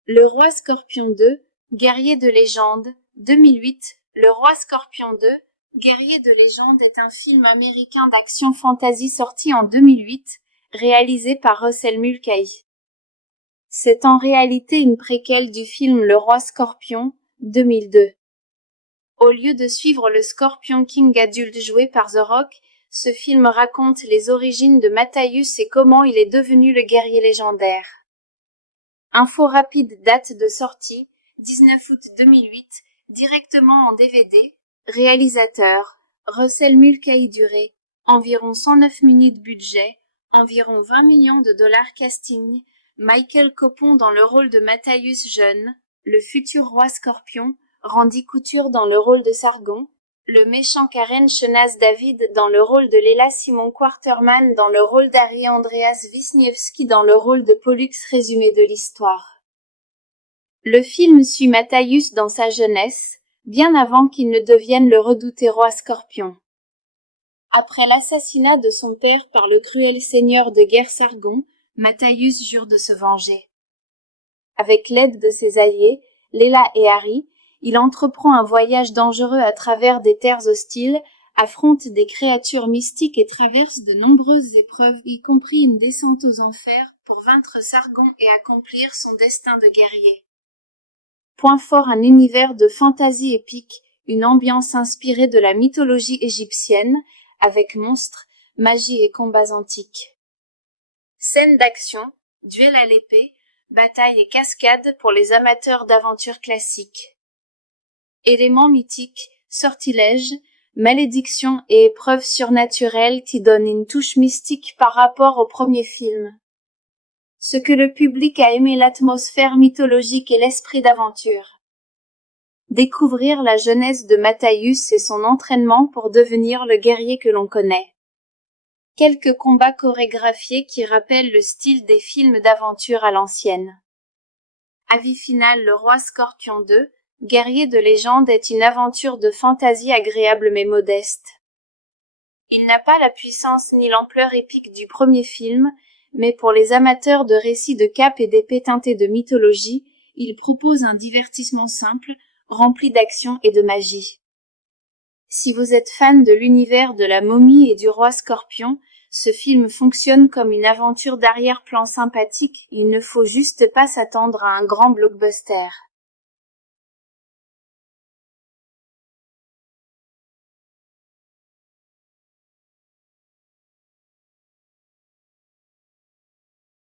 Le Roi Scorpion 2, guerrier de légende, 2008. Le Roi Scorpion 2, guerrier de légende est un film américain d'action fantasy sorti en 2008, réalisé par Russell Mulcahy. C'est en réalité une préquelle du film Le Roi Scorpion, 2002. Au lieu de suivre le Scorpion King adulte joué par The Rock, ce film raconte les origines de Matthäus et comment il est devenu le guerrier légendaire. Info rapide: date de sortie, 19 août 2008, directement en DVD. Réalisateur, Russell Mulcahy. Durée, environ 109 minutes. Budget, environ 20 millions de dollars. Casting, Michael Copon dans le rôle de Matthäus jeune, le futur roi Scorpion, Randy Couture dans le rôle de Sargon, le méchant Karen Chenas David dans le rôle de Léla, Simon Quarterman dans le rôle d'Harry, Andreas Wisniewski dans le rôle de Pollux. Résumé de l'histoire. Le film suit Matthäus dans sa jeunesse, bien avant qu'il ne devienne le redouté roi Scorpion. Après l'assassinat de son père par le cruel seigneur de guerre Sargon, Matthäus jure de se venger. Avec l'aide de ses alliés, Léla et Harry, il entreprend un voyage dangereux à travers des terres hostiles, affronte des créatures mystiques et traverse de nombreuses épreuves, y compris une descente aux enfers, pour vaincre Sargon et accomplir son destin de guerrier. Point fort: un univers de fantasy épique, une ambiance inspirée de la mythologie égyptienne, avec monstres, magie et combats antiques. Scènes d'action, duel à l'épée, bataille et cascade pour les amateurs d'aventures classiques. Éléments mythiques, sortilèges, malédictions et épreuves surnaturelles qui donnent une touche mystique par rapport au premier film. Ce que le public a aimé, l'atmosphère mythologique et l'esprit d'aventure. Découvrir la jeunesse de Matthäus et son entraînement pour devenir le guerrier que l'on connaît. Quelques combats chorégraphiés qui rappellent le style des films d'aventure à l'ancienne. Avis final: Le Roi Scorpion 2, guerrier de légende, est une aventure de fantasy agréable mais modeste. Il n'a pas la puissance ni l'ampleur épique du premier film, mais pour les amateurs de récits de cap et d'épées teintées de mythologie, il propose un divertissement simple, rempli d'action et de magie. Si vous êtes fan de l'univers de la momie et du roi Scorpion, ce film fonctionne comme une aventure d'arrière-plan sympathique, il ne faut juste pas s'attendre à un grand blockbuster.